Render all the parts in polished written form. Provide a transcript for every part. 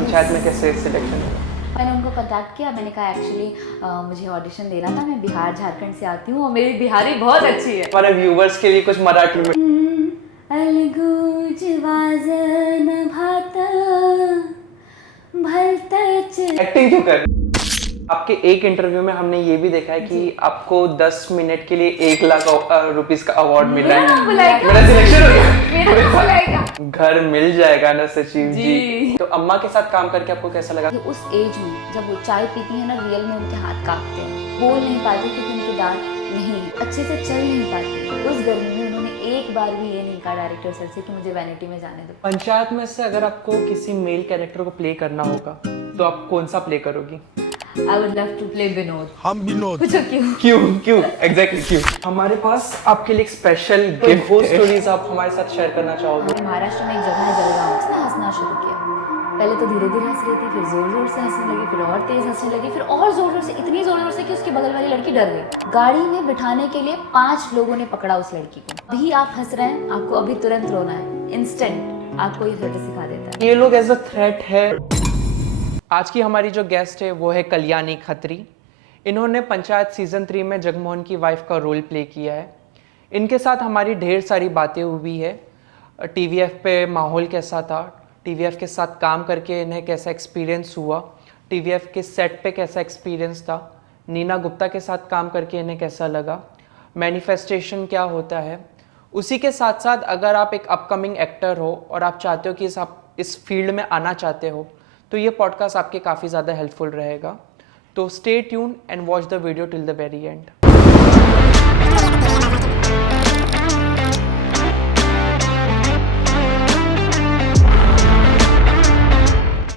पंचायत में कैसे सिलेक्शन हुआ? मैंने उनको कॉन्टैक्ट किया, मैंने कहा एक्चुअली मुझे ऑडिशन देना था, मैं बिहार झारखंड से आती हूँ और मेरी बिहारी बहुत अच्छी है। हमारे व्यूवर्स के लिए कुछ मराठी में अलगूज वाजन भाता भलतच। एक्टिंग क्यों कर रही? आपके एक इंटरव्यू में हमने ये भी देखा है कि आपको 10 मिनट के लिए 1 लाख रुपीस का अवार्ड मिला है। मेरा सिलेक्शन हो गया। घर मिल जाएगा ना सचिव जी। तो अम्मा के साथ काम करके आपको कैसा लगा? उस एज में जब वो चाय पीती है ना, रियल में उनके हाथ कांपते हैं, बोल नहीं पाते क्योंकि उनकी दांत नहीं, अच्छे से चल नहीं पाती। उस गर्मी में उन्होंने एक बार भी ये नहीं कहा डायरेक्टर सर से कि मुझे वैनिटी में जाने दो। पंचायत में से अगर आपको किसी मेल कैरेक्टर को प्ले करना होगा तो आप कौन सा प्ले करोगी? I would love to play Vinod. हम विनोद। पूछो क्यों? क्यों एग्जैक्टली क्यों? हमारे पास आपके लिए एक स्पेशल गिफ्ट, वो स्टोरीज आप हमारे साथ शेयर करना चाहोगे? महाराष्ट्र में एक जगह है जलगांव, उसने हंसना शुरू किया। पहले तो धीरे धीरे हंस रही थी, फिर जोर जोर से हंसने लगी, फिर और तेज हंसने लगी, फिर और जोर जोर से, इतनी जोर जोर से कि उसकी बगल वाली लड़की डर गई। गाड़ी में बिठाने के लिए 5 लोगों ने पकड़ा उस लड़की को। अभी आप हंस रहे हैं, आपको अभी तुरंत रोना है, इंस्टेंट आपको ये थिएटर सिखा देता है। ये लोग एज अ थ्रेट है। आज की हमारी जो गेस्ट है वो है कल्याणी खत्री। इन्होंने पंचायत सीजन 3 में जगमोहन की वाइफ का रोल प्ले किया है। इनके साथ हमारी ढेर सारी बातें हुई है। टीवीएफ पे माहौल कैसा था, टीवीएफ के साथ काम करके इन्हें कैसा एक्सपीरियंस हुआ, टीवीएफ के सेट पे कैसा एक्सपीरियंस था, नीना गुप्ता के साथ काम करके इन्हें कैसा लगा, मैनिफेस्टेशन क्या होता है। उसी के साथ साथ अगर आप एक अपकमिंग एक्टर हो और आप चाहते हो कि आप इस फील्ड में आना चाहते हो तो ये पॉडकास्ट आपके काफ़ी ज़्यादा हेल्पफुल रहेगा। तो stay tune and watch the video till the very end.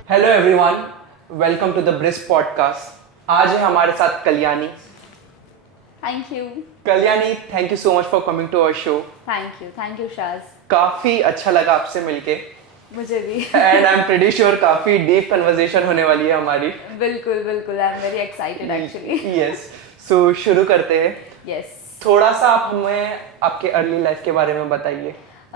Hello everyone, welcome to the Bris podcast. आज है हमारे साथ Kalyani. Thank you. Kalyani, thank you so much for coming to our show. Thank you Shaz. काफ़ी अच्छा लगा आपसे मिलके। मुझे भी। And I am pretty sure काफ़ी डीप कन्वर्सेशन होने वाली है हमारी। बिल्कुल I am very excited actually. Yes, so शुरू करते हैं। यस। थोड़ा सा आप हमें आपके अर्ली लाइफ के बारे में बताइए।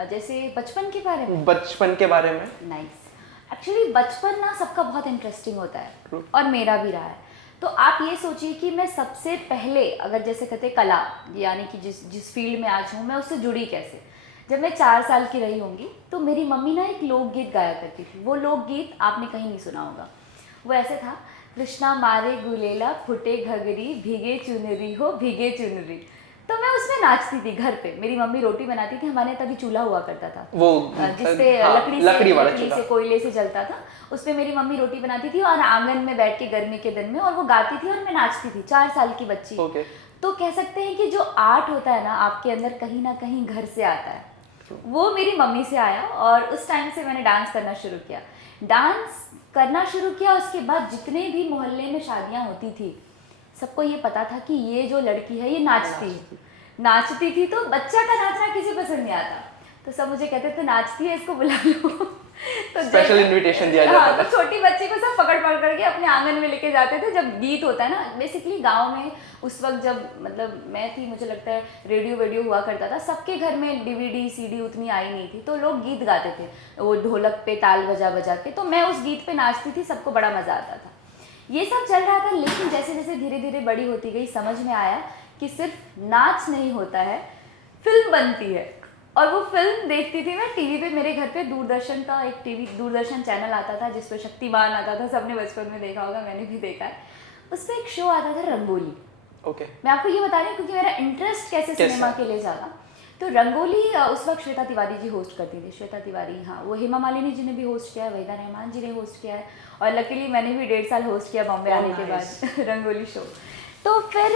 जैसे बचपन के बारे में? बचपन के बारे में। नाइस। एक्चुअली बचपन ना सबका बहुत इंटरेस्टिंग होता है। True. और मेरा भी रहा है। तो आप ये सोचिए कि मैं सबसे पहले, अगर जैसे कहते कला, यानी कि जिस फील्ड में आज हूँ, मैं उससे जुड़ी कैसे। जब मैं 4 साल की रही होंगी तो मेरी मम्मी ना एक लोकगीत गाया करती थी। वो लोकगीत आपने कहीं नहीं सुना होगा। वो ऐसे था, कृष्णा मारे गुलेला फुटे घगरी भीगे चुनरी हो भीगे चुनरी। तो मैं उसमें नाचती थी घर पे। मेरी मम्मी रोटी बनाती थी, हमारे तभी चूल्हा हुआ करता था वो जिसपे हाँ, लकड़ी से कोयले से जलता था। उसमें मेरी मम्मी रोटी बनाती थी और आंगन में बैठ के गर्मी के दिन में, और वो गाती थी और मैं नाचती थी। 4 साल की बच्ची। Okay. तो कह सकते हैं कि जो आर्ट होता है ना आपके अंदर, कहीं ना कहीं घर से आता है। वो मेरी मम्मी से आया और उस टाइम से मैंने डांस करना शुरू किया। उसके बाद जितने भी मोहल्ले में शादियां होती थी, सबको ये पता था कि ये जो लड़की है ये नाचती थी। तो बच्चा का नाचना किसी पसंद नहीं आता, तो सब मुझे कहते थे नाचती है, इसको बुला लो। तो स्पेशल इनविटेशन दिया जाता था। तो छोटी बच्ची को सब पकड़ के अपने आंगन में लेके जाते थे। जब गीत होता है ना, बेसिकली गांव में उस वक्त जब मतलब मैं थी, मुझे लगता है रेडियो हुआ करता था। सबके घर में डीवीडी सीडी उतनी आई नहीं थी, तो लोग गीत गाते थे वो ढोलक पे ताल बजा के। तो मैं उस गीत पे नाचती थी, सबको बड़ा मजा आता था। ये सब चल रहा था, लेकिन जैसे जैसे धीरे धीरे बड़ी होती गई, समझ में आया कि सिर्फ नाच नहीं होता है, फिल्म बनती है। और वो फिल्म देखती थी मैं टीवी पे। मेरे घर पे दूरदर्शन का एक दूरदर्शन चैनल आता था जिसपे शक्तिमान आता था। सबने बचपन में देखा होगा, मैंने भी देखा है। उस पर एक शो आता था रंगोली। मैं आपको ये बता रही हूँ क्योंकि मेरा इंटरेस्ट कैसे सिनेमा के लिए जागा। तो रंगोली उस वक्त श्वेता तिवारी जी होस्ट करती थी। श्वेता तिवारी, हाँ, वो हेमा मालिनी जी ने भी होस्ट किया है, वहीदा रहमान जी ने होस्ट किया है, और लकीली मैंने भी 1.5 साल होस्ट किया बॉम्बे आने के बाद रंगोली शो। तो फिर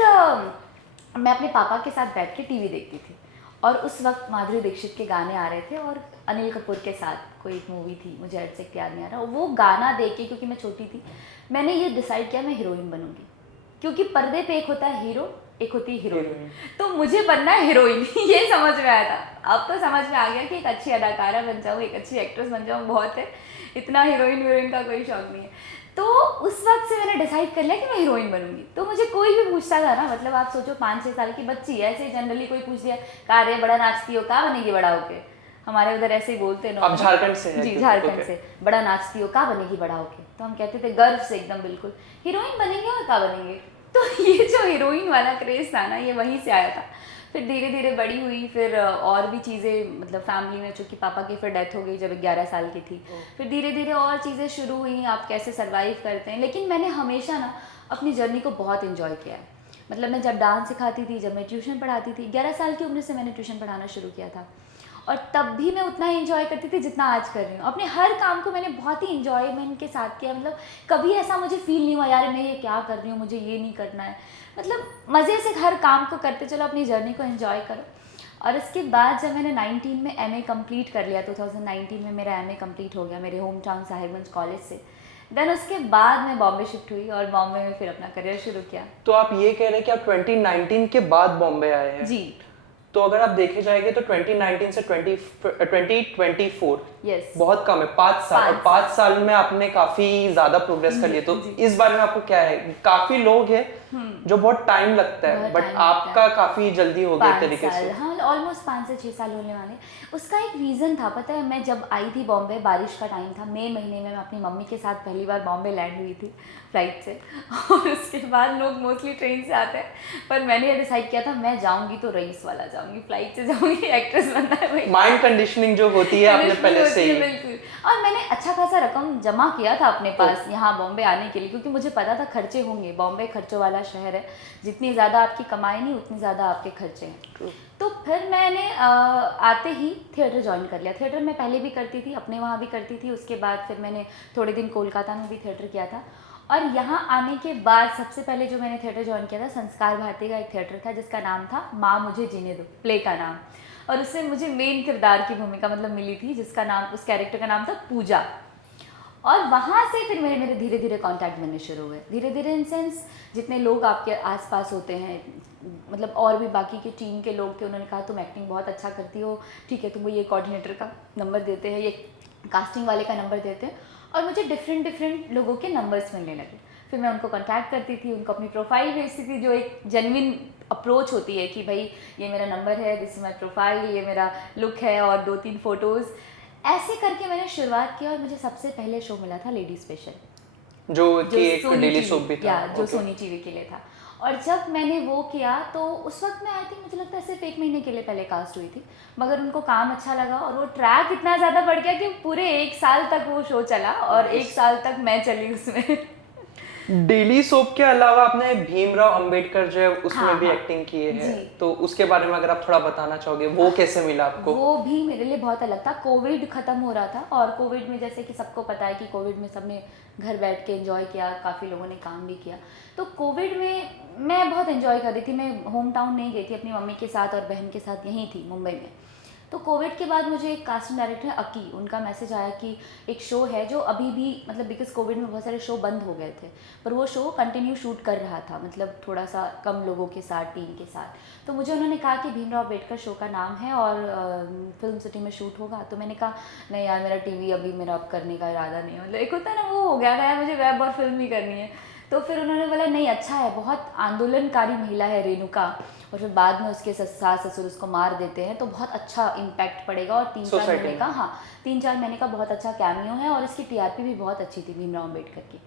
मैं अपने पापा के साथ बैठ के टीवी देखती थी, और उस वक्त माधुरी दीक्षित के गाने आ रहे थे और अनिल कपूर के साथ कोई एक मूवी थी, मुझे एग्जैक्ट याद नहीं आ रहा। वो गाना देख के, क्योंकि मैं छोटी थी, मैंने ये डिसाइड किया मैं हीरोइन बनूंगी। क्योंकि पर्दे पे एक होता है हीरो, एक होती है हीरोइन, तो मुझे बनना है हीरोइन। ये समझ में आया था। अब तो समझ में आ गया कि एक अच्छी अदाकारा बन जाऊँ, एक अच्छी एक्ट्रेस बन जाऊँ, बहुत है। इतना हीरोइन का कोई शौक नहीं है। तो उस वक्त से मैंने डिसाइड कर लिया कि मैं हीरोइन बनूंगी। तो मुझे कोई भी पूछता था ना, मतलब आप सोचो 5-6 साल की बच्ची है, ऐसे जनरली कोई पूछ दिया, कहा रे बड़ा नाचती हो, कहाँ बनेगी बड़ा होके, हमारे उधर ऐसे ही बोलते हैं आप झारखंड से हैं? जी झारखंड Okay. से। बड़ा नाचती हो, का बनेगी बड़ा होके? तो हम कहते थे गर्व से एकदम बिल्कुल, हीरोइन बनेंगे और का बनेंगे। तो ये जो हीरोइन वाला क्रेज था ना, ये वहीं से आया था। फिर धीरे धीरे बड़ी हुई, फिर और भी चीज़ें, मतलब फैमिली में, चूँकि पापा की फिर डेथ हो गई जब 11 साल की थी, फिर धीरे धीरे और चीज़ें शुरू हुई, आप कैसे सर्वाइव करते हैं। लेकिन मैंने हमेशा ना अपनी जर्नी को बहुत इन्जॉय किया है। मतलब मैं जब डांस सिखाती थी, जब मैं ट्यूशन पढ़ाती थी, 11 साल की उम्र से मैंने ट्यूशन पढ़ाना शुरू किया था, और तब भी मैं उतना ही इंजॉय करती थी जितना आज कर रही हूँ। अपने हर काम को मैंने बहुत ही इंजॉयमेंट के साथ किया। मतलब कभी ऐसा मुझे फील नहीं हुआ यार मैं ये क्या कर रही हूँ, मुझे ये नहीं करना है। मतलब मज़े से हर काम को करते चलो, अपनी जर्नी को एंजॉय करो। और इसके बाद जब मैंने 19 में एमए कंप्लीट कर लिया, 2019 में मेरा एमए कंप्लीट हो गया मेरे होम टाउन साहिबगंज कॉलेज से, देन उसके बाद मैं बॉम्बे शिफ्ट हुई और बॉम्बे में फिर अपना करियर शुरू किया। तो आप ये कह रहे हैं कि आप 2019 के बाद बॉम्बे आए हैं? जी। तो अगर आप देखे जाएंगे तो 2019 से 2024 यस। बहुत कम है, 5 साल। और 5 साल में आपने काफी ज्यादा प्रोग्रेस कर लिया। तो इस बारे में आपको क्या है? काफी लोग हैं जो बहुत टाइम लगता है, बट आपका काफी जल्दी हो गया तरीके से। हाँ, ऑलमोस्ट 5 से 6 साल होने वाले। उसका एक रीज़न था, पता है, मैं जब आई थी बॉम्बे, बारिश का टाइम था, मई महीने में मैं अपनी मम्मी के साथ पहली बार बॉम्बे लैंड हुई थी फ्लाइट से। और उसके बाद लोग मोस्टली ट्रेन से आते हैं, पर मैंने ये डिसाइड किया था मैं जाऊँगी तो रईस वाला जाऊँगी, फ्लाइट से जाऊँगी, एक्ट्रेस बनना है भाई। माइंड कंडीशनिंग जो होती है आपने पहले से ही। बिल्कुल। और मैंने अच्छा खासा रकम जमा किया था अपने पास यहाँ बॉम्बे आने के लिए, क्योंकि मुझे पता था खर्चे होंगे। बॉम्बे खर्चों वाला शहर है, जितनी ज़्यादा आपकी कमाई नहीं उतनी ज़्यादा आपके खर्चे हैं। तो फिर मैंने आते ही थिएटर ज्वाइन कर लिया। थिएटर मैं पहले भी करती थी, अपने वहाँ भी करती थी। उसके बाद फिर मैंने थोड़े दिन कोलकाता में भी थिएटर किया था। और यहाँ आने के बाद सबसे पहले जो मैंने थिएटर ज्वाइन किया था, संस्कार भारती का एक थिएटर था जिसका नाम था माँ मुझे जीने दो, प्ले का नाम। और उसमें मुझे मेन किरदार की भूमिका मतलब मिली थी, जिसका नाम, उस कैरेक्टर का नाम था पूजा। और वहाँ से फिर मेरे धीरे धीरे कांटेक्ट बनने शुरू हुए। धीरे धीरे इन सेंस जितने लोग आपके आसपास होते हैं, मतलब और भी बाकी के टीम के लोग थे, उन्होंने कहा तुम एक्टिंग बहुत अच्छा करती हो, ठीक है तुमको ये कोऑर्डिनेटर का नंबर देते हैं, ये कास्टिंग वाले का नंबर देते हैं। और मुझे डिफरेंट लोगों के नंबर्स मिलने लगे। फिर मैं उनको कॉन्टैक्ट करती थी, उनको अपनी प्रोफाइल भेजती थी, जो एक जेन्युइन अप्रोच होती है कि भाई ये मेरा नंबर है, दिस इज माई प्रोफाइल, ये मेरा लुक है, और 2-3 फोटोज़। ऐसे करके मैंने शुरुआत की और मुझे सबसे पहले शो मिला था लेडी स्पेशल, जो कि एक डेली सोप भी था, जो सोनी टीवी के लिए था। और जब मैंने वो किया तो उस वक्त मैं आई थिंक मुझे लगता है सिर्फ 1 महीने के लिए पहले कास्ट हुई थी, मगर उनको काम अच्छा लगा और वो ट्रैक इतना ज़्यादा बढ़ गया कि पूरे 1 साल तक वो शो चला और 1 साल तक मैं चली उसमें। डेली सोप के अलावा आपने भीमराव अंबेडकर जो है उसमें भी एक्टिंग की है, तो उसके बारे में अगर आप थोड़ा बताना चाहोगे, वो कैसे मिला आपको? वो भी मेरे लिए बहुत अलग था। कोविड खत्म हो रहा था और कोविड में जैसे कि सबको पता है कि कोविड में सबने घर बैठ के एंजॉय किया, काफ़ी लोगों ने काम भी किया। तो कोविड में मैं बहुत एंजॉय कर रही थी। मैं होम टाउन नहीं गई थी, अपनी मम्मी के साथ और बहन के साथ यहीं थी मुंबई में। तो कोविड के बाद मुझे एक कास्टिंग डायरेक्टर है अकी, उनका मैसेज आया कि एक शो है जो अभी भी, मतलब बिकॉज कोविड में बहुत सारे शो बंद हो गए थे, पर वो शो कंटिन्यू शूट कर रहा था, मतलब थोड़ा सा कम लोगों के साथ, टीम के साथ। तो मुझे उन्होंने कहा कि भीमराव अम्बेडकर शो का नाम है और फिल्म सिटी में शूट होगा। तो मैंने कहा नहीं यार, मेरा टीवी अभी मेरा अब करने का इरादा नहीं है, मतलब एक होता है ना वो हो गया है, मुझे वेब और फिल्म ही करनी है। तो फिर उन्होंने बोला नहीं अच्छा है, बहुत आंदोलनकारी महिला है रेणुका, और फिर बाद में उसके सास ससुर उसको मार देते हैं, तो बहुत अच्छा इम्पैक्ट पड़ेगा। और 3-4 महीने का, हाँ 3-4 महीने का बहुत अच्छा कैमियो है और इसकी टीआरपी भी बहुत अच्छी थी भीमराव अम्बेडकर की।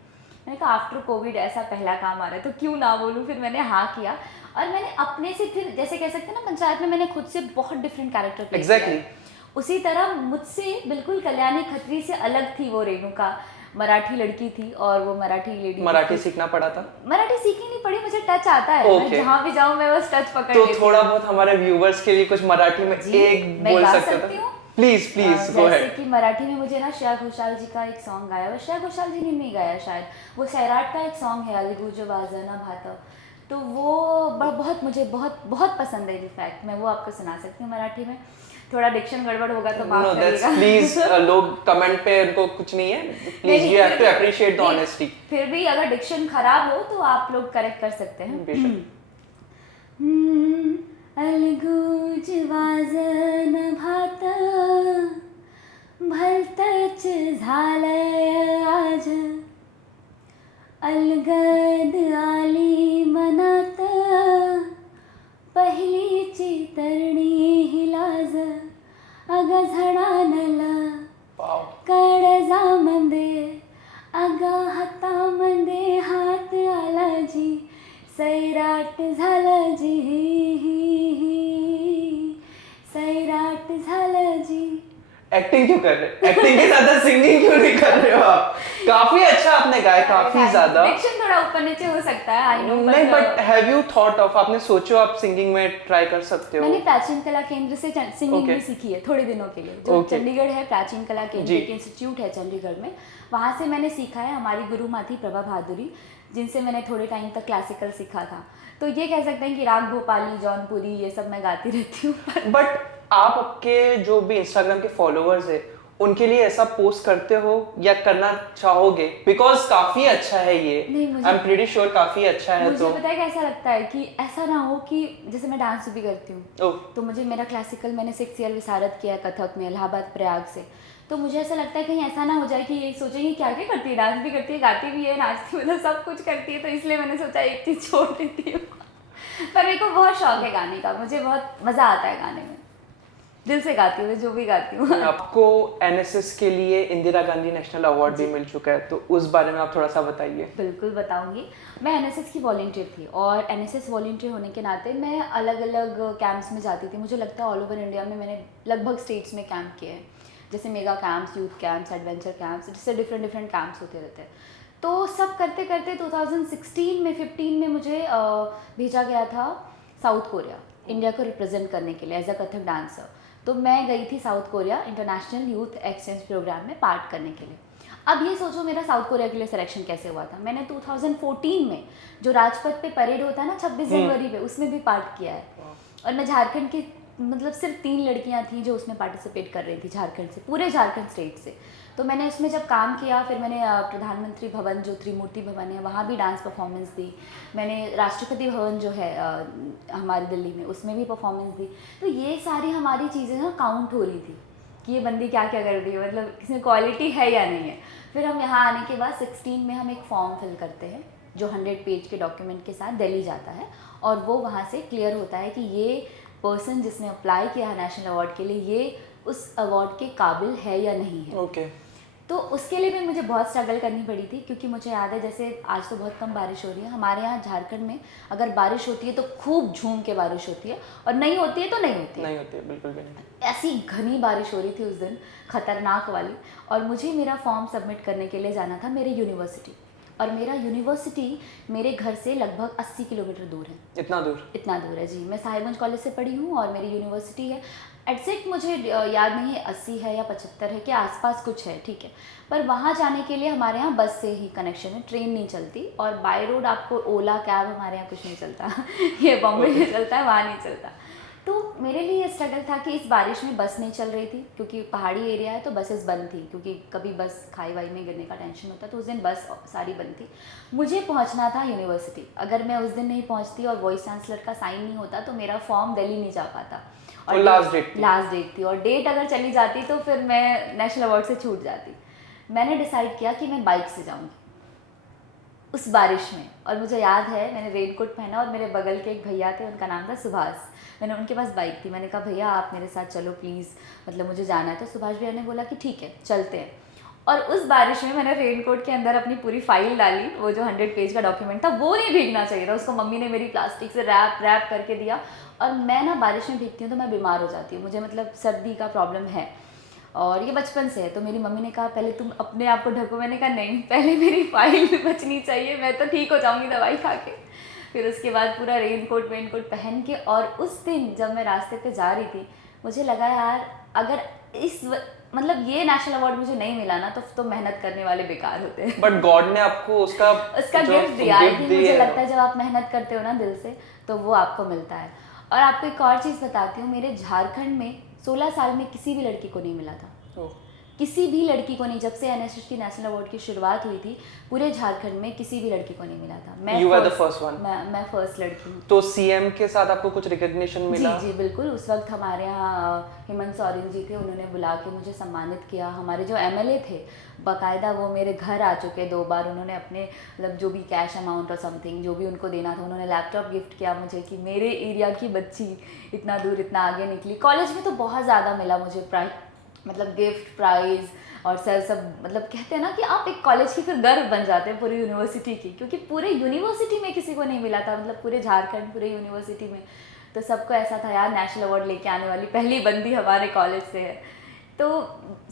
मैंने कहा आफ्टर कोविड ऐसा पहला काम आ रहा है तो क्यों ना बोलूँ। फिर मैंने हाँ किया और मैंने अपने से, फिर जैसे कह सकते हैं ना पंचायत में मैंने खुद से बहुत डिफरेंट कैरेक्टर प्ले किया। उसी तरह मुझसे बिल्कुल कल्याणी खत्री से अलग थी वो रेणुका। मराठी लड़की थी और वो मराठी लेडी। मराठी सीखना पड़ा था? मराठी सीखनी नहीं पड़ी, मुझे टच आता है। मैं जहाँ भी जाऊँ मैं बस टच पकड़ लेती हूँ। तो थोड़ा बहुत हमारे व्यूवर्स के लिए कुछ मराठी में एक बोल सकते हो? Please please go ahead. जैसे कि मराठी में मुझे ना श्रेया घोषाल जी का एक सॉन्ग गाया, वो श्रेया घोषाल जी ने नहीं गाया शायद, वो सैराट का एक सॉन्ग है अलगू जो बाजना भाता, तो वो बहुत मुझे बहुत पसंद है। इनफैक्ट मैं वो आपको सुना सकती हूँ मराठी में। थोड़ा डिक्शन गड़बड़ होगा तो माफ करिएगा। प्लीज लोग कमेंट पे उनको कुछ नहीं है, please you have to appreciate the honesty. फिर भी अगर डिक्शन खराब हो तो आप लोग करेक्ट कर सकते हैं। बेशक। अलगूज वाजन भात भलतच झालंय आज, अलगद आली मनात पहिलीची तरणी ही लाज, अग हातामध्ये हात आला जी सैराट झालं जी सैराट झालं जी. एक्टिंग क्यों कर रहे हो? एक्टिंग के साथ सिंगिंग क्यों नहीं कर रहे हो आप? काफी अच्छा आपने गाया, काफी ज्यादा. डिक्शन थोड़ा ऊपर नीचे हो सकता है, आई नो. नहीं, but have you thought of, आपने सोचो आप सिंगिंग में ट्राई कर सकते हो? मैंने प्राचीन कला केंद्र से सिंगिंग Okay. भी सीखी है थोड़े दिनों के लिए. जो Okay. चंडीगढ़ है, प्राचीन कला केंद्र जी. एक इंस्टीट्यूट है चंडीगढ़ में, वहाँ से मैंने सीखा है. हमारी गुरु माँ थी प्रभा भादुरी, जिनसे मैंने थोड़े टाइम तक क्लासिकल सीखा था. तो ये कह सकते हैं कि राग भोपाली, जौनपुरी, ये सब मैं गाती रहती हूँ. बट आप आपके जो भी इंस्टाग्राम के फॉलोअर्स है उनके लिए ऐसा पोस्ट करते हो या करना चाहोगे? बिकॉज काफी अच्छा है ये. नहीं, मुझे- आई एम प्रीटी श्योर काफी अच्छा है. मुझे तो पता है कैसा लगता है कि ऐसा ना हो कि जैसे मैं डांस भी करती हूँ, ओह, तो मुझे मेरा क्लासिकल मैंने 6 ईयर विशारद किया है कथक में, इलाहाबाद प्रयाग से. तो मुझे ऐसा लगता है कहीं ऐसा ना हो जाए कि ये सोचेंगे क्या क्या करती है, डांस भी करती है, गाती भी है, नाचती, मतलब सब कुछ करती है. तो इसलिए मैंने सोचा एक चीज़ छोड़ देती हूँ. पर मेरे को बहुत शौक है गाने का, मुझे बहुत मज़ा आता है गाने में, दिल से गाती हूँ, मैं जो भी गाती हूँ. आपको एनएसएस के लिए इंदिरा गांधी नेशनल अवार्ड भी मिल चुका है, तो उस बारे में आप थोड़ा सा बताइए. बिल्कुल बताऊंगी. मैं एनएसएस की वॉलंटियर थी, और एनएसएस वॉलंटियर होने के नाते मैं अलग अलग कैंप्स में जाती थी. मुझे लगता है ऑल ओवर इंडिया में मैंने लगभग स्टेट्स में कैंप किए हैं, जैसे mega camps, youth camps, adventure camps, जिससे डिफरेंट कैंप्स होते रहते हैं. तो सब करते करते 2016 में 15 में मुझे भेजा गया था साउथ कोरिया इंडिया को रिप्रेजेंट करने के लिए एज अ कथक डांसर. तो मैं गई थी South Korea international youth exchange programme में पार्ट करने के लिए. अब ये सोचो मेरा साउथ कोरिया के लिए सिलेक्शन कैसे हुआ था. मैंने 2014 में जो राजपथ पे परेड होता है ना 26 जनवरी पे, उसमें भी पार्ट किया है. और मैं झारखंड की, मतलब सिर्फ 3 लड़कियां थी जो उसमें पार्टिसिपेट कर रही थी झारखंड से, पूरे झारखंड स्टेट से. तो मैंने उसमें जब काम किया, फिर मैंने प्रधानमंत्री भवन जो त्रिमूर्ति भवन है वहाँ भी डांस परफॉर्मेंस दी. मैंने राष्ट्रपति भवन जो है हमारी दिल्ली में, उसमें भी परफॉर्मेंस दी. तो ये सारी हमारी चीज़ें ना काउंट हो रही थी कि ये बंदी क्या क्या कर रही है, मतलब इसमें क्वालिटी है या नहीं है. फिर हम यहाँ आने के बाद 16 में हम एक फॉर्म फिल करते हैं जो 100 पेज के डॉक्यूमेंट के साथ दिल्ली जाता है, और वो वहाँ से क्लियर होता है कि ये पर्सन जिसने अप्लाई किया है नेशनल अवार्ड के लिए, ये उस अवार्ड के काबिल है या नहीं है. ओके. तो उसके लिए भी मुझे बहुत स्ट्रगल करनी पड़ी थी, क्योंकि मुझे याद है जैसे आज तो बहुत कम बारिश हो रही है हमारे यहाँ झारखंड में. अगर बारिश होती है तो खूब झूम के बारिश होती है, और नहीं होती है तो नहीं होती है. नहीं होती है, बिल्कुल भी नहीं. ऐसी घनी बारिश हो रही थी उस दिन, खतरनाक वाली. और मुझे मेरा फॉर्म सबमिट करने के लिए जाना था मेरे यूनिवर्सिटी, और मेरा यूनिवर्सिटी मेरे घर से लगभग 80 किलोमीटर दूर है. इतना दूर? इतना दूर है जी. मैं साहिबगंज कॉलेज से पढ़ी हूँ और मेरी यूनिवर्सिटी है. एग्जैक्ट मुझे याद नहीं है 80 है या 75 है, के आसपास कुछ है, ठीक है. पर वहाँ जाने के लिए हमारे यहाँ बस से ही कनेक्शन है, ट्रेन नहीं चलती. और बाय रोड आपको ओला कैब, हमारे यहाँ कुछ नहीं चलता. ये बॉम्बे में चलता है, वहाँ नहीं चलता. तो मेरे लिए ये स्ट्रगल था कि इस बारिश में बस नहीं चल रही थी, क्योंकि पहाड़ी एरिया है तो बसेस बंद थी, क्योंकि कभी बस खाई वाई में गिरने का टेंशन होता है. तो उस दिन बस सारी बंद थी. मुझे पहुंचना था यूनिवर्सिटी. अगर मैं उस दिन नहीं पहुंचती और वॉइस चांसलर का साइन नहीं होता तो मेरा फॉर्म दिल्ली नहीं जा पाता. और लास्ट डेट थी, और डेट अगर चली जाती तो फिर मैं नेशनल अवार्ड से छूट जाती. मैंने डिसाइड किया कि मैं बाइक से जाऊँगी उस बारिश में. और मुझे याद है मैंने रेनकोट पहना, और मेरे बगल के एक भैया थे, उनका नाम था सुभाष. मैंने उनके पास बाइक थी, मैंने कहा भैया आप मेरे साथ चलो प्लीज़, मतलब मुझे जाना है. तो सुभाष भैया ने बोला कि ठीक है चलते हैं. और उस बारिश में मैंने रेनकोट के अंदर अपनी पूरी फाइल डाली. वो जो 100 पेज का डॉक्यूमेंट था वो नहीं भीगना चाहिए था, उसको मम्मी ने मेरी प्लास्टिक से रैप करके दिया. और मैं ना बारिश में भीगती हूँ तो मैं बीमार हो जाती हूँ, मुझे मतलब सर्दी का प्रॉब्लम है, और ये बचपन से है. तो मेरी मम्मी ने कहा पहले तुम अपने आप को ढको. मैंने कहा नहीं, पहले मेरी फाइल बचनी चाहिए, मैं तो ठीक हो जाऊँगी दवाई खा के. फिर उसके बाद पूरा रेनकोट पहन के, और उस दिन जब मैं रास्ते पे जा रही थी मुझे लगा यार अगर मतलब ये नेशनल अवार्ड मुझे नहीं मिला ना तो मेहनत करने वाले बेकार होते हैं. बट गॉड ने आपको उसका गिफ्ट दिया है कि मुझे लगता है जब आप मेहनत करते हो ना दिल से तो वो आपको मिलता है. और आपको एक और चीज़ बताती हूँ, मेरे झारखंड में 16 साल में किसी भी लड़की को नहीं मिला था. किसी भी लड़की को नहीं. जब से एनएसएस की नेशनल अवार्ड की शुरुआत हुई थी पूरे झारखंड में किसी भी लड़की को नहीं मिला था. मैं फर्स्ट लड़की हूँ. तो सीएम के साथ आपको कुछ रिकॉग्निशन मिला? जी बिल्कुल. उस वक्त हमारे यहाँ हेमंत सोरेन जी थे, उन्होंने बुला के मुझे सम्मानित किया. हमारे जो एमएलए थे बाकायदा वो मेरे घर आ चुके 2 बार. उन्होंने अपने मतलब जो भी कैश अमाउंट और समथिंग जो भी उनको देना था, उन्होंने लैपटॉप गिफ्ट किया मुझे कि मेरे एरिया की बच्ची इतना दूर इतना आगे निकली. कॉलेज में तो बहुत ज़्यादा मिला मुझे मतलब गिफ्ट, प्राइज़, और सर सब मतलब कहते हैं ना कि आप एक कॉलेज की फिर गर्व बन जाते हैं पूरी यूनिवर्सिटी की, क्योंकि पूरे यूनिवर्सिटी में किसी को नहीं मिला था, मतलब पूरे झारखंड पूरे यूनिवर्सिटी में। तो सबको ऐसा था यार नेशनल अवार्ड लेके आने वाली पहली बंदी हमारे कॉलेज से है। तो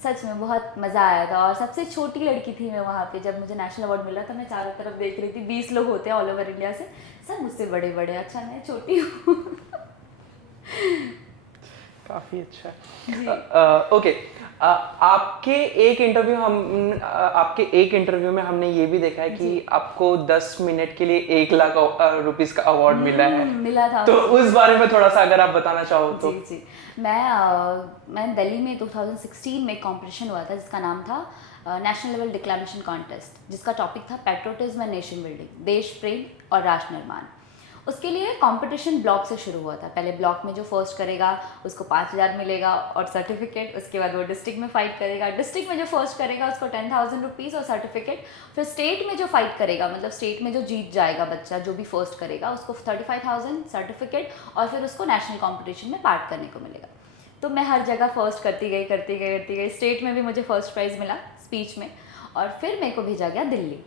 सच में बहुत मज़ा आया था। और सबसे छोटी लड़की थी मैं वहाँ पे, जब मुझे नेशनल अवार्ड मिला था मैं चारों तरफ देख रही थी, 20 लोग होते हैं ऑल ओवर इंडिया से, सब मुझसे बड़े बड़े, अच्छा मैं छोटी हूँ। काफ़ी अच्छा। ओके, आपके एक इंटरव्यू में हमने ये भी देखा है कि आपको 10 मिनट के लिए 1 लाख रुपीस का अवार्ड मिला है। मिला था। तो उस बारे में थोड़ा सा अगर आप बताना चाहो तो। जी मैं दिल्ली में 2016 में कंपटीशन हुआ था जिसका नाम था नेशनल लेवल डिक्लेमेशन कॉन्टेस्ट, जिसका टॉपिक था पैट्रियोटिज्म एंड नेशन बिल्डिंग, देश प्रेम और राष्ट्र निर्माण। उसके लिए कंपटीशन ब्लॉक से शुरू हुआ था। पहले ब्लॉक में जो फर्स्ट करेगा उसको 5,000 मिलेगा और सर्टिफिकेट, उसके बाद वो डिस्ट्रिक्ट में फाइट करेगा, डिस्ट्रिक्ट में जो फर्स्ट करेगा उसको 10,000 रुपीज़ और सर्टिफिकेट, फिर स्टेट में जो फाइट करेगा मतलब स्टेट में जो जीत जाएगा बच्चा जो भी फर्स्ट करेगा उसको 35,000 सर्टिफिकेट, और फिर उसको नेशनल कॉम्पिटिशन में पार्ट करने को मिलेगा। तो मैं हर जगह फर्स्ट करती गई। स्टेट में भी मुझे फर्स्ट प्राइज़ मिला स्पीच में, और फिर मेरे को भेजा गया दिल्ली।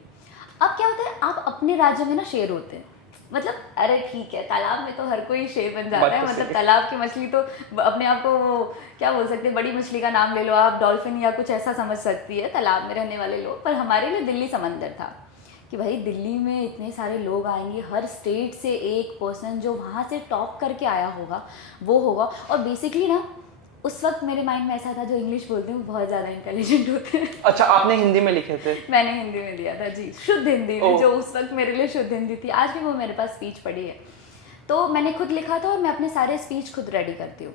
अब क्या होता है, आप अपने राज्य में ना शेर होते हैं, मतलब अरे ठीक है तालाब में तो हर कोई शेर बन जाता है, मतलब तालाब की मछली तो अपने आप को वो क्या बोल सकते हैं, बड़ी मछली का नाम ले लो आप, डॉल्फिन या कुछ ऐसा समझ सकती है तालाब में रहने वाले लोग। पर हमारे लिए दिल्ली समंदर था कि भाई दिल्ली में इतने सारे लोग आएंगे, हर स्टेट से एक पर्सन जो वहाँ से टॉप करके आया होगा वो होगा। और बेसिकली ना उस वक्त मेरे माइंड में ऐसा था जो इंग्लिश बोलते हैं वो बहुत ज़्यादा इंटेलिजेंट होते हैं। अच्छा, आपने हिंदी में लिखे थे? मैंने हिंदी में दिया था जी, शुद्ध हिंदी में, जो उस वक्त मेरे लिए शुद्ध हिंदी थी। आज भी वो मेरे पास स्पीच पड़ी है। तो मैंने खुद लिखा था और मैं अपने सारे स्पीच खुद रेडी करती हूँ।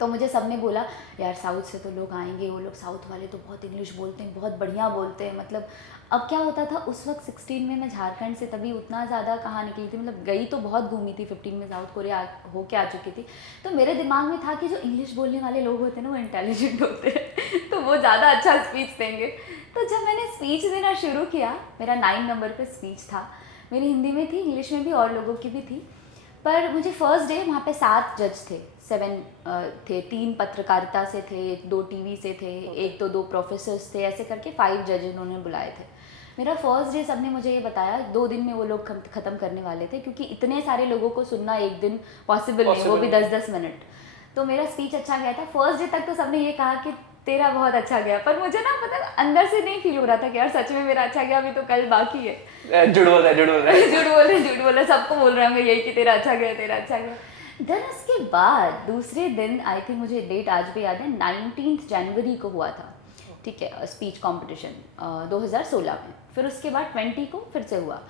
तो मुझे सबने बोला यार साउथ से तो लोग आएंगे, वो लोग साउथ वाले तो बहुत इंग्लिश बोलते हैं, बहुत बढ़िया बोलते हैं। मतलब अब क्या होता था उस वक्त 16 में मैं झारखंड से तभी उतना ज़्यादा कहाँ निकली थी, मतलब गई तो बहुत घूमी थी, 15 में साउथ कोरिया होके आ चुकी थी। तो मेरे दिमाग में था कि जो इंग्लिश बोलने वाले लोग होते हैं ना वो इंटेलिजेंट होते हैं तो वो ज़्यादा अच्छा स्पीच देंगे। तो जब मैंने स्पीच देना शुरू किया, मेरा 9 नंबर पर स्पीच था, मेरी हिंदी में थी, इंग्लिश में भी और लोगों की भी थी। पर मुझे फर्स्ट डे वहाँ पे 7 जज थे, 7 थे, 3 पत्रकारिता से थे, 2 टीवी से थे, एक तो 2 प्रोफेसर्स थे, ऐसे करके 5 जज उन्होंने बुलाए थे। मेरा फर्स्ट डे सबने मुझे ये बताया 2 दिन में वो लोग ख़त्म करने वाले थे, क्योंकि इतने सारे लोगों को सुनना एक दिन पॉसिबल नहीं, वो भी 10-10 मिनट। तो मेरा स्पीच अच्छा गया था। फर्स्ट डे तक तो सबने ये कहा कि तेरा बहुत अच्छा गया, पर मुझे ना पता अंदर से नहीं फील हो रहा था कि यार सच में मेरा अच्छा गया, अभी तो कल बाकी है। झूठ बोल रहा है सबको बोल रहा हूँ यही कि तेरा अच्छा गया। देन उसके बाद दूसरे दिन, आई थिंक मुझे डेट आज भी याद है, 19 जनवरी को हुआ था, ठीक है, स्पीच कंपटीशन 2016 में। फिर उसके बाद 20 को फिर से हुआ।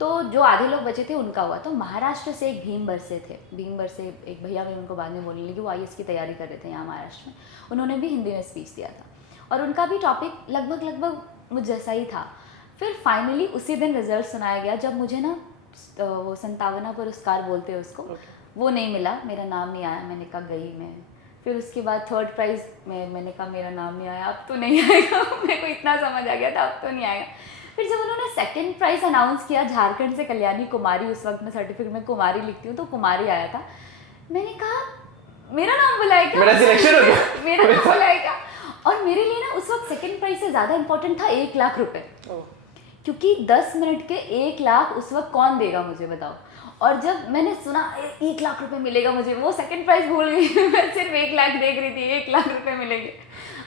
तो जो आधे लोग बचे थे उनका हुआ। तो महाराष्ट्र से एक भीम बरसे थे, भीम बरसे एक भैया, मैं उनको बाद में बोलने लगी, वो IAS की तैयारी कर रहे थे यहाँ महाराष्ट्र में। उन्होंने भी हिंदी में स्पीच दिया था और उनका भी टॉपिक लगभग मुझ जैसा ही था। फिर फाइनली उसी दिन रिजल्ट सुनाया गया, जब मुझे ना वो 57वां पुरस्कार बोलते हैं उसको, वो नहीं मिला, मेरा नाम नहीं आया। मैंने कहा गई मैं। फिर उसके बाद 3rd प्राइज़ में मैंने कहा मेरा नाम नहीं आया, अब तो नहीं आएगा। मेरे को इतना समझ आ गया था अब तो नहीं आएगा। फिर जब उन्होंने 2nd प्राइज़ अनाउंस किया, झारखंड से कल्याणी कुमारी, उस वक्त मैं सर्टिफिकेट में कुमारी लिखती हूँ तो कुमारी आया था। मैंने कहा मेरा नाम बुलाया क्या, मेरा सिलेक्शन हो गया, मेरा नाम बुलाया क्या। और मेरे लिए ना उस वक्त 2nd प्राइज़ से ज़्यादा इंपॉर्टेंट था 1 लाख रुपए, क्योंकि 10 मिनट के 1 लाख उस वक्त कौन देगा मुझे बताओ। और जब मैंने सुना 1 लाख रुपए मिलेगा मुझे, वो 2nd प्राइज़ भूल गई। मैं सिर्फ 1 लाख देख रही थी, 1 लाख रुपए मिलेंगे।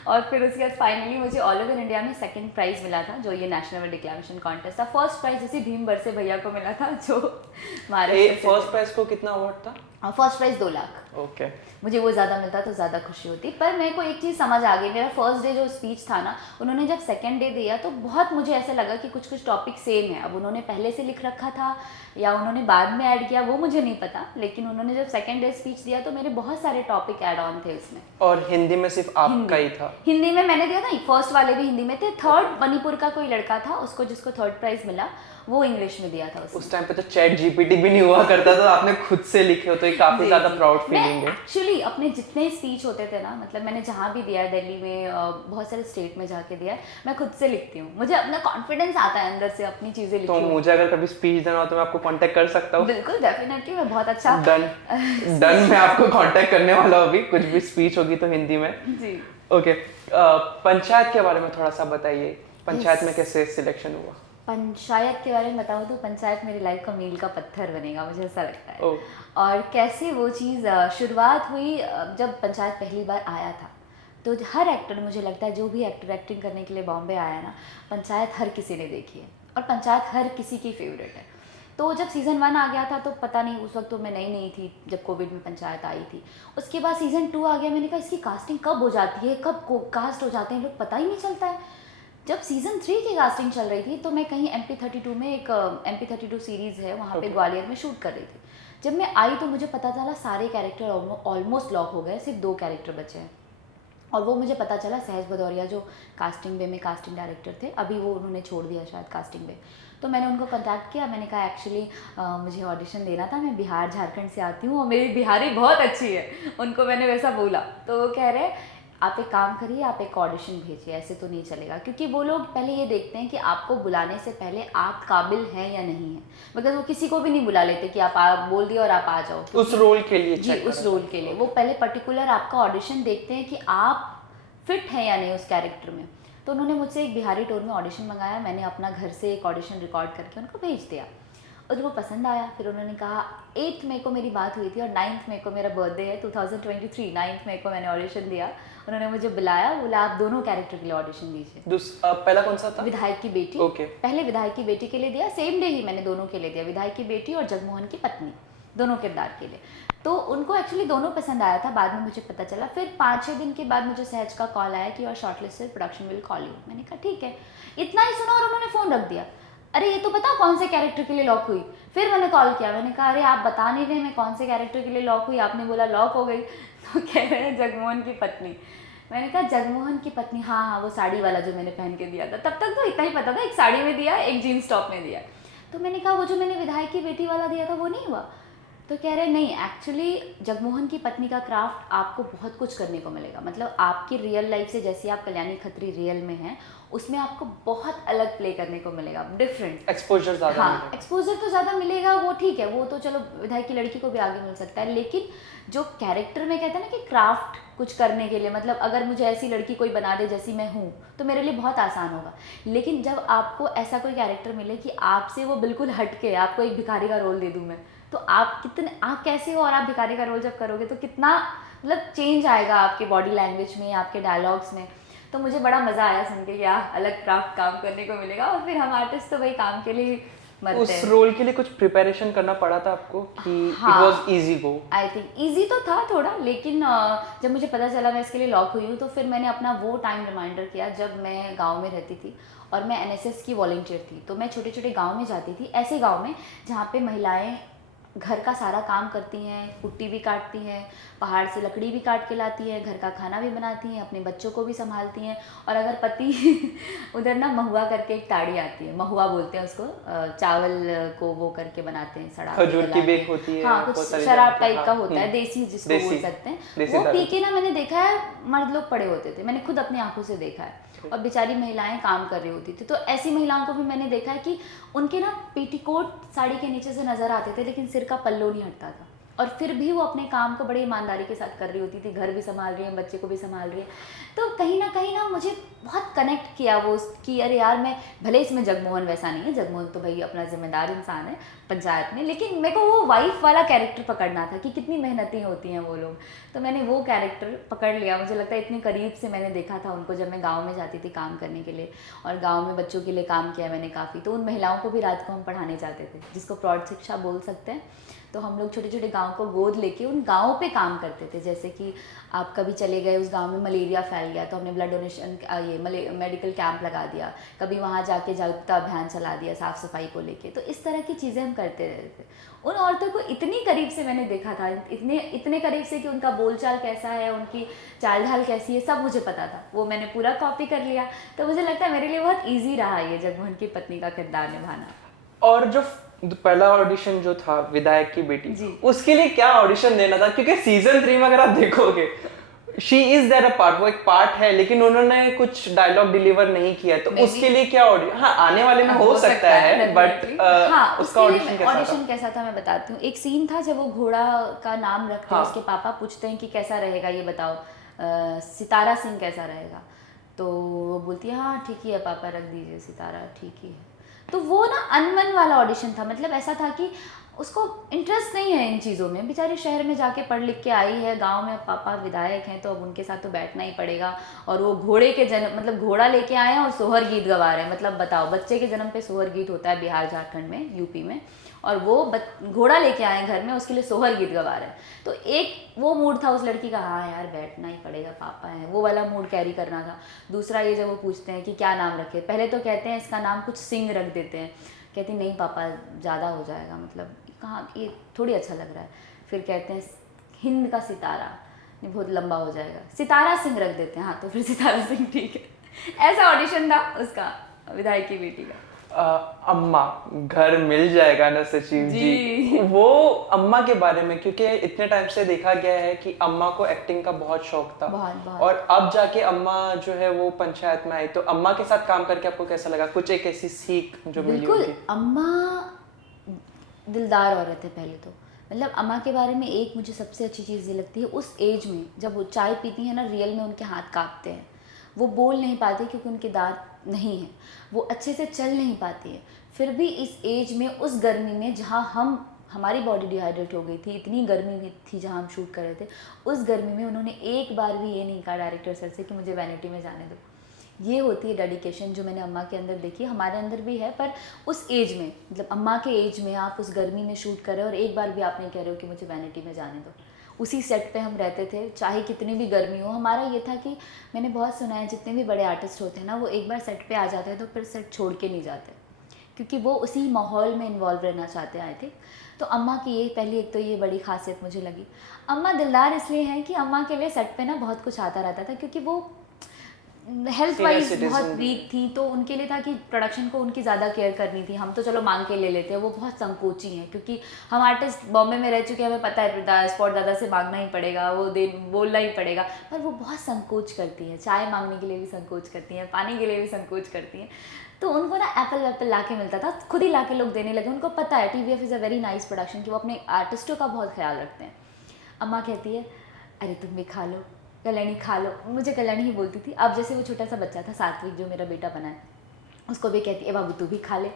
और फिर उसके बाद फाइनली मुझे ऑल ओवर इंडिया में 2nd प्राइज़ मिला था, जो ये नेशनल डिक्लेमेशन कॉन्टेस्ट था। फर्स्ट प्राइज़ उसी भीम बरसे भैया को मिला था, जो हमारे फर्स्ट प्राइज़ को कितना अवार्ड था? First prize 2 lakh. ओके। मुझे वो ज़्यादा मिलता तो ज़्यादा खुशी होती। पर मेरे को एक चीज़ समझ आ गई, मेरा फर्स्ट डे जो स्पीच था ना, उन्होंने जब 2nd डे दिया तो बहुत मुझे ऐसा लगा कि कुछ टॉपिक सेम है। अब उन्होंने पहले से लिख रखा था या उन्होंने बाद में ऐड किया वो मुझे नहीं पता, लेकिन उन्होंने जब 2nd डे स्पीच दिया तो मेरे बहुत सारे टॉपिक ऐड ऑन थे उसमें। और हिंदी में सिर्फ आपका ही था? हिंदी में मैंने दिया था, फर्स्ट वाले भी हिंदी में थे। 3rd मणिपुर का कोई लड़का था, उसको जिसको 3rd प्राइज़ मिला, वो इंग्लिश में दिया था उसने। उस टाइम पे तो चैट GPT भी नहीं हुआ करता था, आपने खुद से लिखे हो तो ये काफी ज्यादा प्राउड फीलिंग है। एक्चुअली अपने जितने स्पीच होते थे ना, मतलब मैंने जहाँ भी दिया है दिल्ली में, बहुत सारे स्टेट में जाके दिया है, मैं खुद से लिखती हूँ। मुझे अपना कॉन्फिडेंस आता है अंदर से अपनी चीजें लिखती हूँ। तो मुझे अगर कभी स्पीच देना हो तो मैं आपको कांटेक्ट कर सकता हूँ? बिल्कुल, डेफिनेटली, मैं बहुत अच्छा डन मैं आपको कांटेक्ट करने वाला हूँ अभी, कुछ भी स्पीच होगी तो हिंदी में जी। ओके, पंचायत के बारे में थोड़ा सा बताइए, पंचायत में कैसे सिलेक्शन हुआ? पंचायत के बारे में बताऊँ तो पंचायत मेरी लाइफ का मील का पत्थर बनेगा, मुझे ऐसा लगता है। ओह। और कैसे वो चीज़ शुरुआत हुई जब पंचायत पहली बार आया था, तो हर एक्टर, मुझे लगता है जो भी एक्टर एक्टिंग करने के लिए बॉम्बे आया ना, पंचायत हर किसी ने देखी है और पंचायत हर किसी की फेवरेट है। तो जब सीज़न 1 आ गया था तो पता नहीं, उस वक्त तो मैं नई थी जब कोविड में पंचायत आई थी। उसके बाद सीज़न 2 आ गया, मैंने कहा इसकी कास्टिंग कब हो जाती है, कब कास्ट हो जाते हैं लोग, पता ही नहीं चलता है। जब सीज़न 3 की कास्टिंग चल रही थी तो मैं कहीं MP32 में, एक MP32 सीरीज़ है वहाँ पे ग्वालियर में शूट कर रही थी। जब मैं आई तो मुझे पता चला सारे कैरेक्टर ऑलमोस्ट लॉक हो गए, सिर्फ 2 कैरेक्टर बचे हैं। और वो मुझे पता चला सहज भदौरिया जो कास्टिंग बे में कास्टिंग डायरेक्टर थे, अभी वो उन्होंने छोड़ दिया शायद कास्टिंग बे। तो मैंने उनको कांटेक्ट किया, मैंने कहा एक्चुअली मुझे ऑडिशन देना था, मैं बिहार झारखंड से आती हूँ और मेरी बिहारी बहुत अच्छी है, उनको मैंने वैसा बोला। तो वो कह रहे आप एक काम करिए, आप एक ऑडिशन भेजिए, ऐसे तो नहीं चलेगा, क्योंकि वो लोग पहले ये देखते हैं कि आपको बुलाने से पहले आप काबिल हैं या नहीं हैं। मगर वो किसी को भी नहीं बुला लेते कि आप बोल दिए और आप आ जाओ उस रोल के लिए जी, उस रोल के लिए वो पहले पर्टिकुलर आपका ऑडिशन देखते हैं कि आप फिट हैं या नहीं उस कैरेक्टर में। तो उन्होंने मुझसे एक बिहारी टोन में ऑडिशन मंगाया, मैंने अपना घर से एक ऑडिशन रिकॉर्ड करके उनको भेज दिया और उनको पसंद आया। फिर उन्होंने कहा 8 मई को मेरी बात हुई थी और 9 मई को मेरा बर्थडे है 2023, 9 मई को मैंने ऑडिशन दिया। उन्होंने मुझे बुलाया, बोला आप दोनों कैरेक्टर के लिए ऑडिशन दीजिए। पहला कौन सा था? विधायक की बेटी। ओके। पहले विधायक की बेटी के लिए दिया, सेम डे ही मैंने दोनों के लिए दिया, विधायक की बेटी और जगमोहन की पत्नी, दोनों किरदार के लिए। तो उनको एक्चुअली दोनों पसंद आया था, बाद में मुझे पता चला। फिर 5-6 दिन के बाद मुझे सहज का कॉल आया कि और shortlisted, production will call you. मैंने कहा ठीक है, इतना ही सुना और उन्होंने फ़ोन रख दिया। अरे ये तो पता कौन से कैरेक्टर के लिए लॉक हुई। फिर मैंने कॉल किया, मैंने कहा अरे आप बता नहीं रहे मैं कौन से कैरेक्टर के लिए लॉक हुई, आपने बोला लॉक हो गई। तो कह रहे हैं जगमोहन की पत्नी। मैंने कहा जगमोहन की पत्नी, हाँ हाँ वो साड़ी वाला जो मैंने पहन के दिया था। तब तक तो इतना ही पता था, एक साड़ी में दिया, एक जीन्स टॉप में दिया। तो मैंने कहा वो जो मैंने विधायक की बेटी वाला दिया था वो नहीं हुआ। तो कह रहे नहीं, एक्चुअली जगमोहन की पत्नी का क्राफ्ट आपको बहुत कुछ करने को मिलेगा, मतलब आपकी रियल लाइफ से, जैसे आप कल्याणी खत्री रियल में हैं, उसमें आपको बहुत अलग प्ले करने को मिलेगा, डिफरेंट एक्सपोजर ज़्यादा हाँ, एक्सपोजर तो ज़्यादा मिलेगा, वो ठीक है, वो तो चलो विधायक की लड़की को भी आगे मिल सकता है। लेकिन जो कैरेक्टर में कहते हैं ना कि क्राफ्ट कुछ करने के लिए, मतलब अगर मुझे ऐसी लड़की कोई बना दे जैसी मैं हूँ तो मेरे लिए बहुत आसान होगा। लेकिन जब आपको ऐसा कोई कैरेक्टर मिले कि आपसे वो बिल्कुल हट के, आपको एक भिखारी का रोल दे दूँ मैं, तो आप कैसे हो, और आप भिखारी का रोल जब करोगे तो कितना मतलब चेंज आएगा आपके बॉडी लैंग्वेज में, आपके डायलॉग्स में। तो मुझे बड़ा मज़ा आया सुन के कि अलग क्राफ्ट काम करने को मिलेगा। और फिर हम आर्टिस्ट तो भाई काम के लिए मरते उस हैं। रोल के लिए कुछ प्रिपरेशन करना पड़ा था आपको कि हाँ, it was easy go? I think easy तो था थोड़ा, लेकिन जब मुझे पता चला मैं इसके लिए लॉक हुई हूँ तो फिर मैंने अपना वो टाइम रिमाइंडर किया जब मैं गांव में रहती थी और मैं NSS की वॉलंटियर थी। तो मैं छोटे छोटे गांव में जाती थी, ऐसे गांव में जहाँ पे महिलाएं घर का सारा काम करती हैं, कुट्टी भी काटती हैं, पहाड़ से लकड़ी भी काट के लाती हैं, घर का खाना भी बनाती हैं, अपने बच्चों को भी संभालती हैं। और अगर पति उधर ना महुआ करके एक ताड़ी आती है, महुआ बोलते हैं उसको, चावल को वो करके बनाते हैं, सड़ा खजूर की बेल होती है, हाँ, कुछ शराब टाइप का होता है, देसी जिसको बोल सकते हैं। वो पी के ना मैंने देखा है मर्द लोग पड़े होते थे, मैंने खुद अपनी आंखों से देखा है। और बेचारी महिलाएं काम कर रही होती थी। तो ऐसी महिलाओं को भी मैंने देखा है कि उनके ना पेटीकोट साड़ी के नीचे से नजर आते थे, लेकिन सिर का पल्लू नहीं हटता था, और फिर भी वो अपने काम को बड़ी ईमानदारी के साथ कर रही होती थी, घर भी संभाल रही है, बच्चे को भी संभाल रही है। तो कहीं ना मुझे बहुत कनेक्ट किया वो कि अरे यार, मैं भले इसमें जगमोहन वैसा नहीं है, जगमोहन तो भाई अपना जिम्मेदार इंसान है पंचायत में, लेकिन मेरे को वो वाइफ वाला कैरेक्टर पकड़ना था कि कितनी मेहनती होती हैं वो लोग। तो मैंने वो कैरेक्टर पकड़ लिया। मुझे लगता है इतने करीब से मैंने देखा था उनको जब मैं गाँव में जाती थी काम करने के लिए, और गाँव में बच्चों के लिए काम किया मैंने काफ़ी। तो उन महिलाओं को भी रात को हम पढ़ाने जाते थे, जिसको प्रौढ़ शिक्षा बोल सकते हैं। तो हम लोग छोटे छोटे गाँव को गोद लेके उन गाँवों पे काम करते थे। जैसे कि आप कभी चले गए उस गांव में मलेरिया फैल गया तो हमने ब्लड डोनेशन मेडिकल कैंप लगा दिया, कभी वहाँ जाके जागरूकता अभियान चला दिया साफ़ सफाई को लेके। तो इस तरह की चीज़ें हम करते रहते थे। उन औरतों को इतनी करीब से मैंने देखा था, इतने करीब से कि उनका बोलचाल कैसा है, उनकी चाल ढाल कैसी है, सब मुझे पता था। वो मैंने पूरा कॉपी कर लिया। तो मुझे लगता है मेरे लिए बहुत ईजी रहा ये जगमोहन की पत्नी का किरदार निभाना। और जो पहला ऑडिशन जो था विधायक की बेटी जी, उसके लिए क्या ऑडिशन देना था? क्योंकि सीजन 3 में अगर आप देखोगे she is there a part, वो एक पार्ट है, लेकिन उन्होंने कुछ डायलॉग डिलीवर नहीं किया। तो उसके लिए क्या ऑडिशन, हाँ आने वाले में हो सकता है, बट हाँ, उसका ऑडिशन कैसा था मैं बताती हूँ। एक सीन था जब वो घोड़ा का नाम रखते हैं, उसके पापा पूछते हैं कि कैसा रहेगा ये बताओ, सितारा सिंह कैसा रहेगा? तो वो बोलती है हाँ ठीक ही है पापा, रख दीजिए सितारा, ठीक ही है। तो वो ना अनमन वाला ऑडिशन था, मतलब ऐसा था कि उसको इंटरेस्ट नहीं है इन चीज़ों में, बेचारी शहर में जाके पढ़ लिख के आई है, गांव में पापा विधायक हैं तो अब उनके साथ तो बैठना ही पड़ेगा। और वो घोड़े के जन्म मतलब घोड़ा लेके आए हैं और सोहर गीत गवा रहे हैं, मतलब बताओ, बच्चे के जन्म पे सोहर गीत होता है बिहार झारखंड में, यूपी में, और वो घोड़ा लेके आए हैं घर में, उसके लिए सोहर गीत गवा रहे हैं। तो एक वो मूड था उस लड़की का, हाँ यार बैठना ही पड़ेगा, पापा हैं, वो वाला मूड कैरी करना था। दूसरा ये जब वो पूछते हैं कि क्या नाम रखे, पहले तो कहते हैं इसका नाम कुछ सिंह रख देते हैं, कहती नहीं पापा ज़्यादा हो जाएगा, मतलब कहाँ ये थोड़ी अच्छा लग रहा है। फिर कहते हैं हिंद का सितारा, नहीं बहुत लंबा हो जाएगा, सितारा सिंह रख देते हैं, हाँ तो फिर सितारा सिंह ठीक है। ऐसा ऑडिशन था उसका, विधायक की बेटी का। अम्मा घर मिल जाएगा ना सचिव जी। वो अम्मा के बारे में, क्योंकि इतने टाइम से देखा गया है कि अम्मा को एक्टिंग का बहुत शौक था, बहुत। और अब जाके अम्मा जो है वो पंचायत में आई, तो अम्मा के साथ काम करके आपको कैसा लगा? कुछ एक ऐसी सीख जो मिली बिल्कुल, होगी? अम्मा दिलदार औरत है पहले तो, मतलब अम्मा के बारे में एक मुझे सबसे अच्छी चीज़ ये लगती है, उस एज में जब वो चाय पीती हैं ना, रियल में उनके हाथ कांपते हैं, वो बोल नहीं पाते क्योंकि उनके दांत नहीं हैं, वो अच्छे से चल नहीं पाती है, फिर भी इस एज में उस गर्मी में जहाँ हमारी बॉडी डिहाइड्रेट हो गई थी, इतनी गर्मी भी थी जहाँ हम शूट कर रहे थे, उस गर्मी में उन्होंने एक बार भी ये नहीं कहा डायरेक्टर सर से कि मुझे वैनिटी में जाने दो। ये होती है डेडिकेशन जो मैंने अम्मा के अंदर देखी, हमारे अंदर भी है, पर उस एज में, मतलब अम्मा के एज में आप उस गर्मी में शूट कर रहे हो और एक बार भी आप नहीं कह रहे हो कि मुझे वैनिटी में जाने दो। उसी सेट पे हम रहते थे, चाहे कितनी भी गर्मी हो। हमारा ये था कि मैंने बहुत सुना है जितने भी बड़े आर्टिस्ट होते हैं ना, वो एक बार सेट पे आ जाते हैं तो फिर सेट छोड़ के नहीं जाते, क्योंकि वो उसी माहौल में इन्वॉल्व रहना चाहते हैं आई थिंक। तो अम्मा की ये पहली एक तो ये बड़ी खासियत मुझे लगी। अम्मा दिलदार इसलिए हैं कि अम्मा के लिए सेट पे ना बहुत कुछ आता रहता था, क्योंकि वो हेल्थ वाइज बहुत वीक थी, तो उनके लिए था कि प्रोडक्शन को उनकी ज़्यादा केयर करनी थी। हम तो चलो मांग के ले लेते हैं, वो बहुत संकोची हैं, क्योंकि हम आर्टिस्ट बॉम्बे में रह चुके हैं, हमें पता है स्पॉट दादा से मांगना ही पड़ेगा, वो बोलना ही पड़ेगा, पर वो बहुत संकोच करती हैं, चाय मांगने के लिए भी संकोच करती हैं, पानी के लिए भी संकोच करती हैं। तो उनको ना एप्पल वैप्पल ला के मिलता था, खुद ही ला के लोग देने लगे। उनको पता है TVF is a very nice production, कि वो अपने आर्टिस्टों का बहुत ख्याल रखते हैं। अम्मा कहती है अरे तुम भी खा लो, कल्याणी खा लो, मुझे कल्याणी ही बोलती थी। अब जैसे वो छोटा सा बच्चा था सात्विक जो मेरा बेटा बना है, उसको भी कहती है बाबू तू भी खा ले,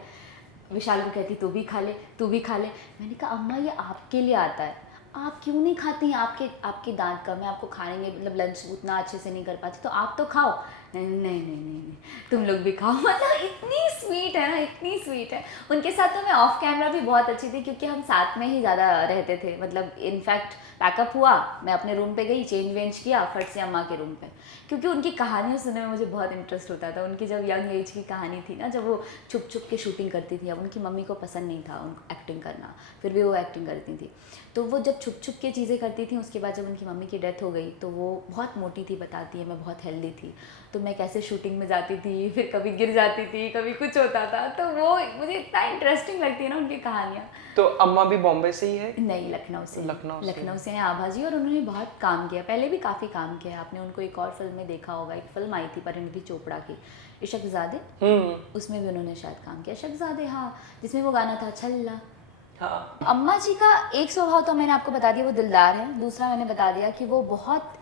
विशाल को कहती तू भी खा ले, तू भी खा ले। मैंने कहा अम्मा ये आपके लिए आता है, आप क्यों नहीं खाती हैं, आपके दांत कम है, आपको खाने में मतलब लंच उतना अच्छे से नहीं कर पाती, तो आप तो खाओ। नहीं नहीं नहीं नहीं, नहीं तुम लोग भी खाओ। मतलब इतनी स्वीट है ना, इतनी स्वीट है। उनके साथ तो मैं ऑफ कैमरा भी बहुत अच्छी थी, क्योंकि हम साथ में ही ज़्यादा रहते थे। मतलब इनफैक्ट पैकअप हुआ, मैं अपने रूम पे गई, चेंज वेंज किया, फट से अम्मा के रूम पे, क्योंकि उनकी कहानियाँ सुनने में मुझे बहुत इंटरेस्ट होता था। उनकी जब यंग एज की कहानी थी ना, जब वो छुप छुप के शूटिंग करती थी, अब उनकी मम्मी को पसंद नहीं था उनको एक्टिंग करना, फिर भी वो एक्टिंग करती थी। तो वो जब छुप छुप के चीज़ें करती थी, उसके बाद जब उनकी मम्मी की डेथ हो गई तो वो बहुत मोटी थी, बताती है, मैं बहुत हेल्दी थी, तो मैं कैसे शूटिंग में जाती थी, फिर कभी गिर जाती थी, कभी कुछ होता था, तो वो मुझे इतना इंटरेस्टिंग लगती है ना उनकी कहानियाँ। तो अम्मा भी बॉम्बे से ही है? नहीं, लखनऊ से। लखनऊ से हैं आभा जी, और उन्होंने बहुत काम किया, पहले भी काफ़ी काम किया। आपने उनको एक और फिल्म में देखा होगा, एक फिल्म आई थी परिणीति चोपड़ा की, इशकज़ादे, उसमें भी उन्होंने शायद काम किया। इशकज़ादे, हाँ, जिसमें वो गाना था छल्ला। हाँ। अम्मा जी का एक स्वभाव तो मैंने आपको बता दिया, वो दिलदार है। दूसरा मैंने बता दिया कि वो बहुत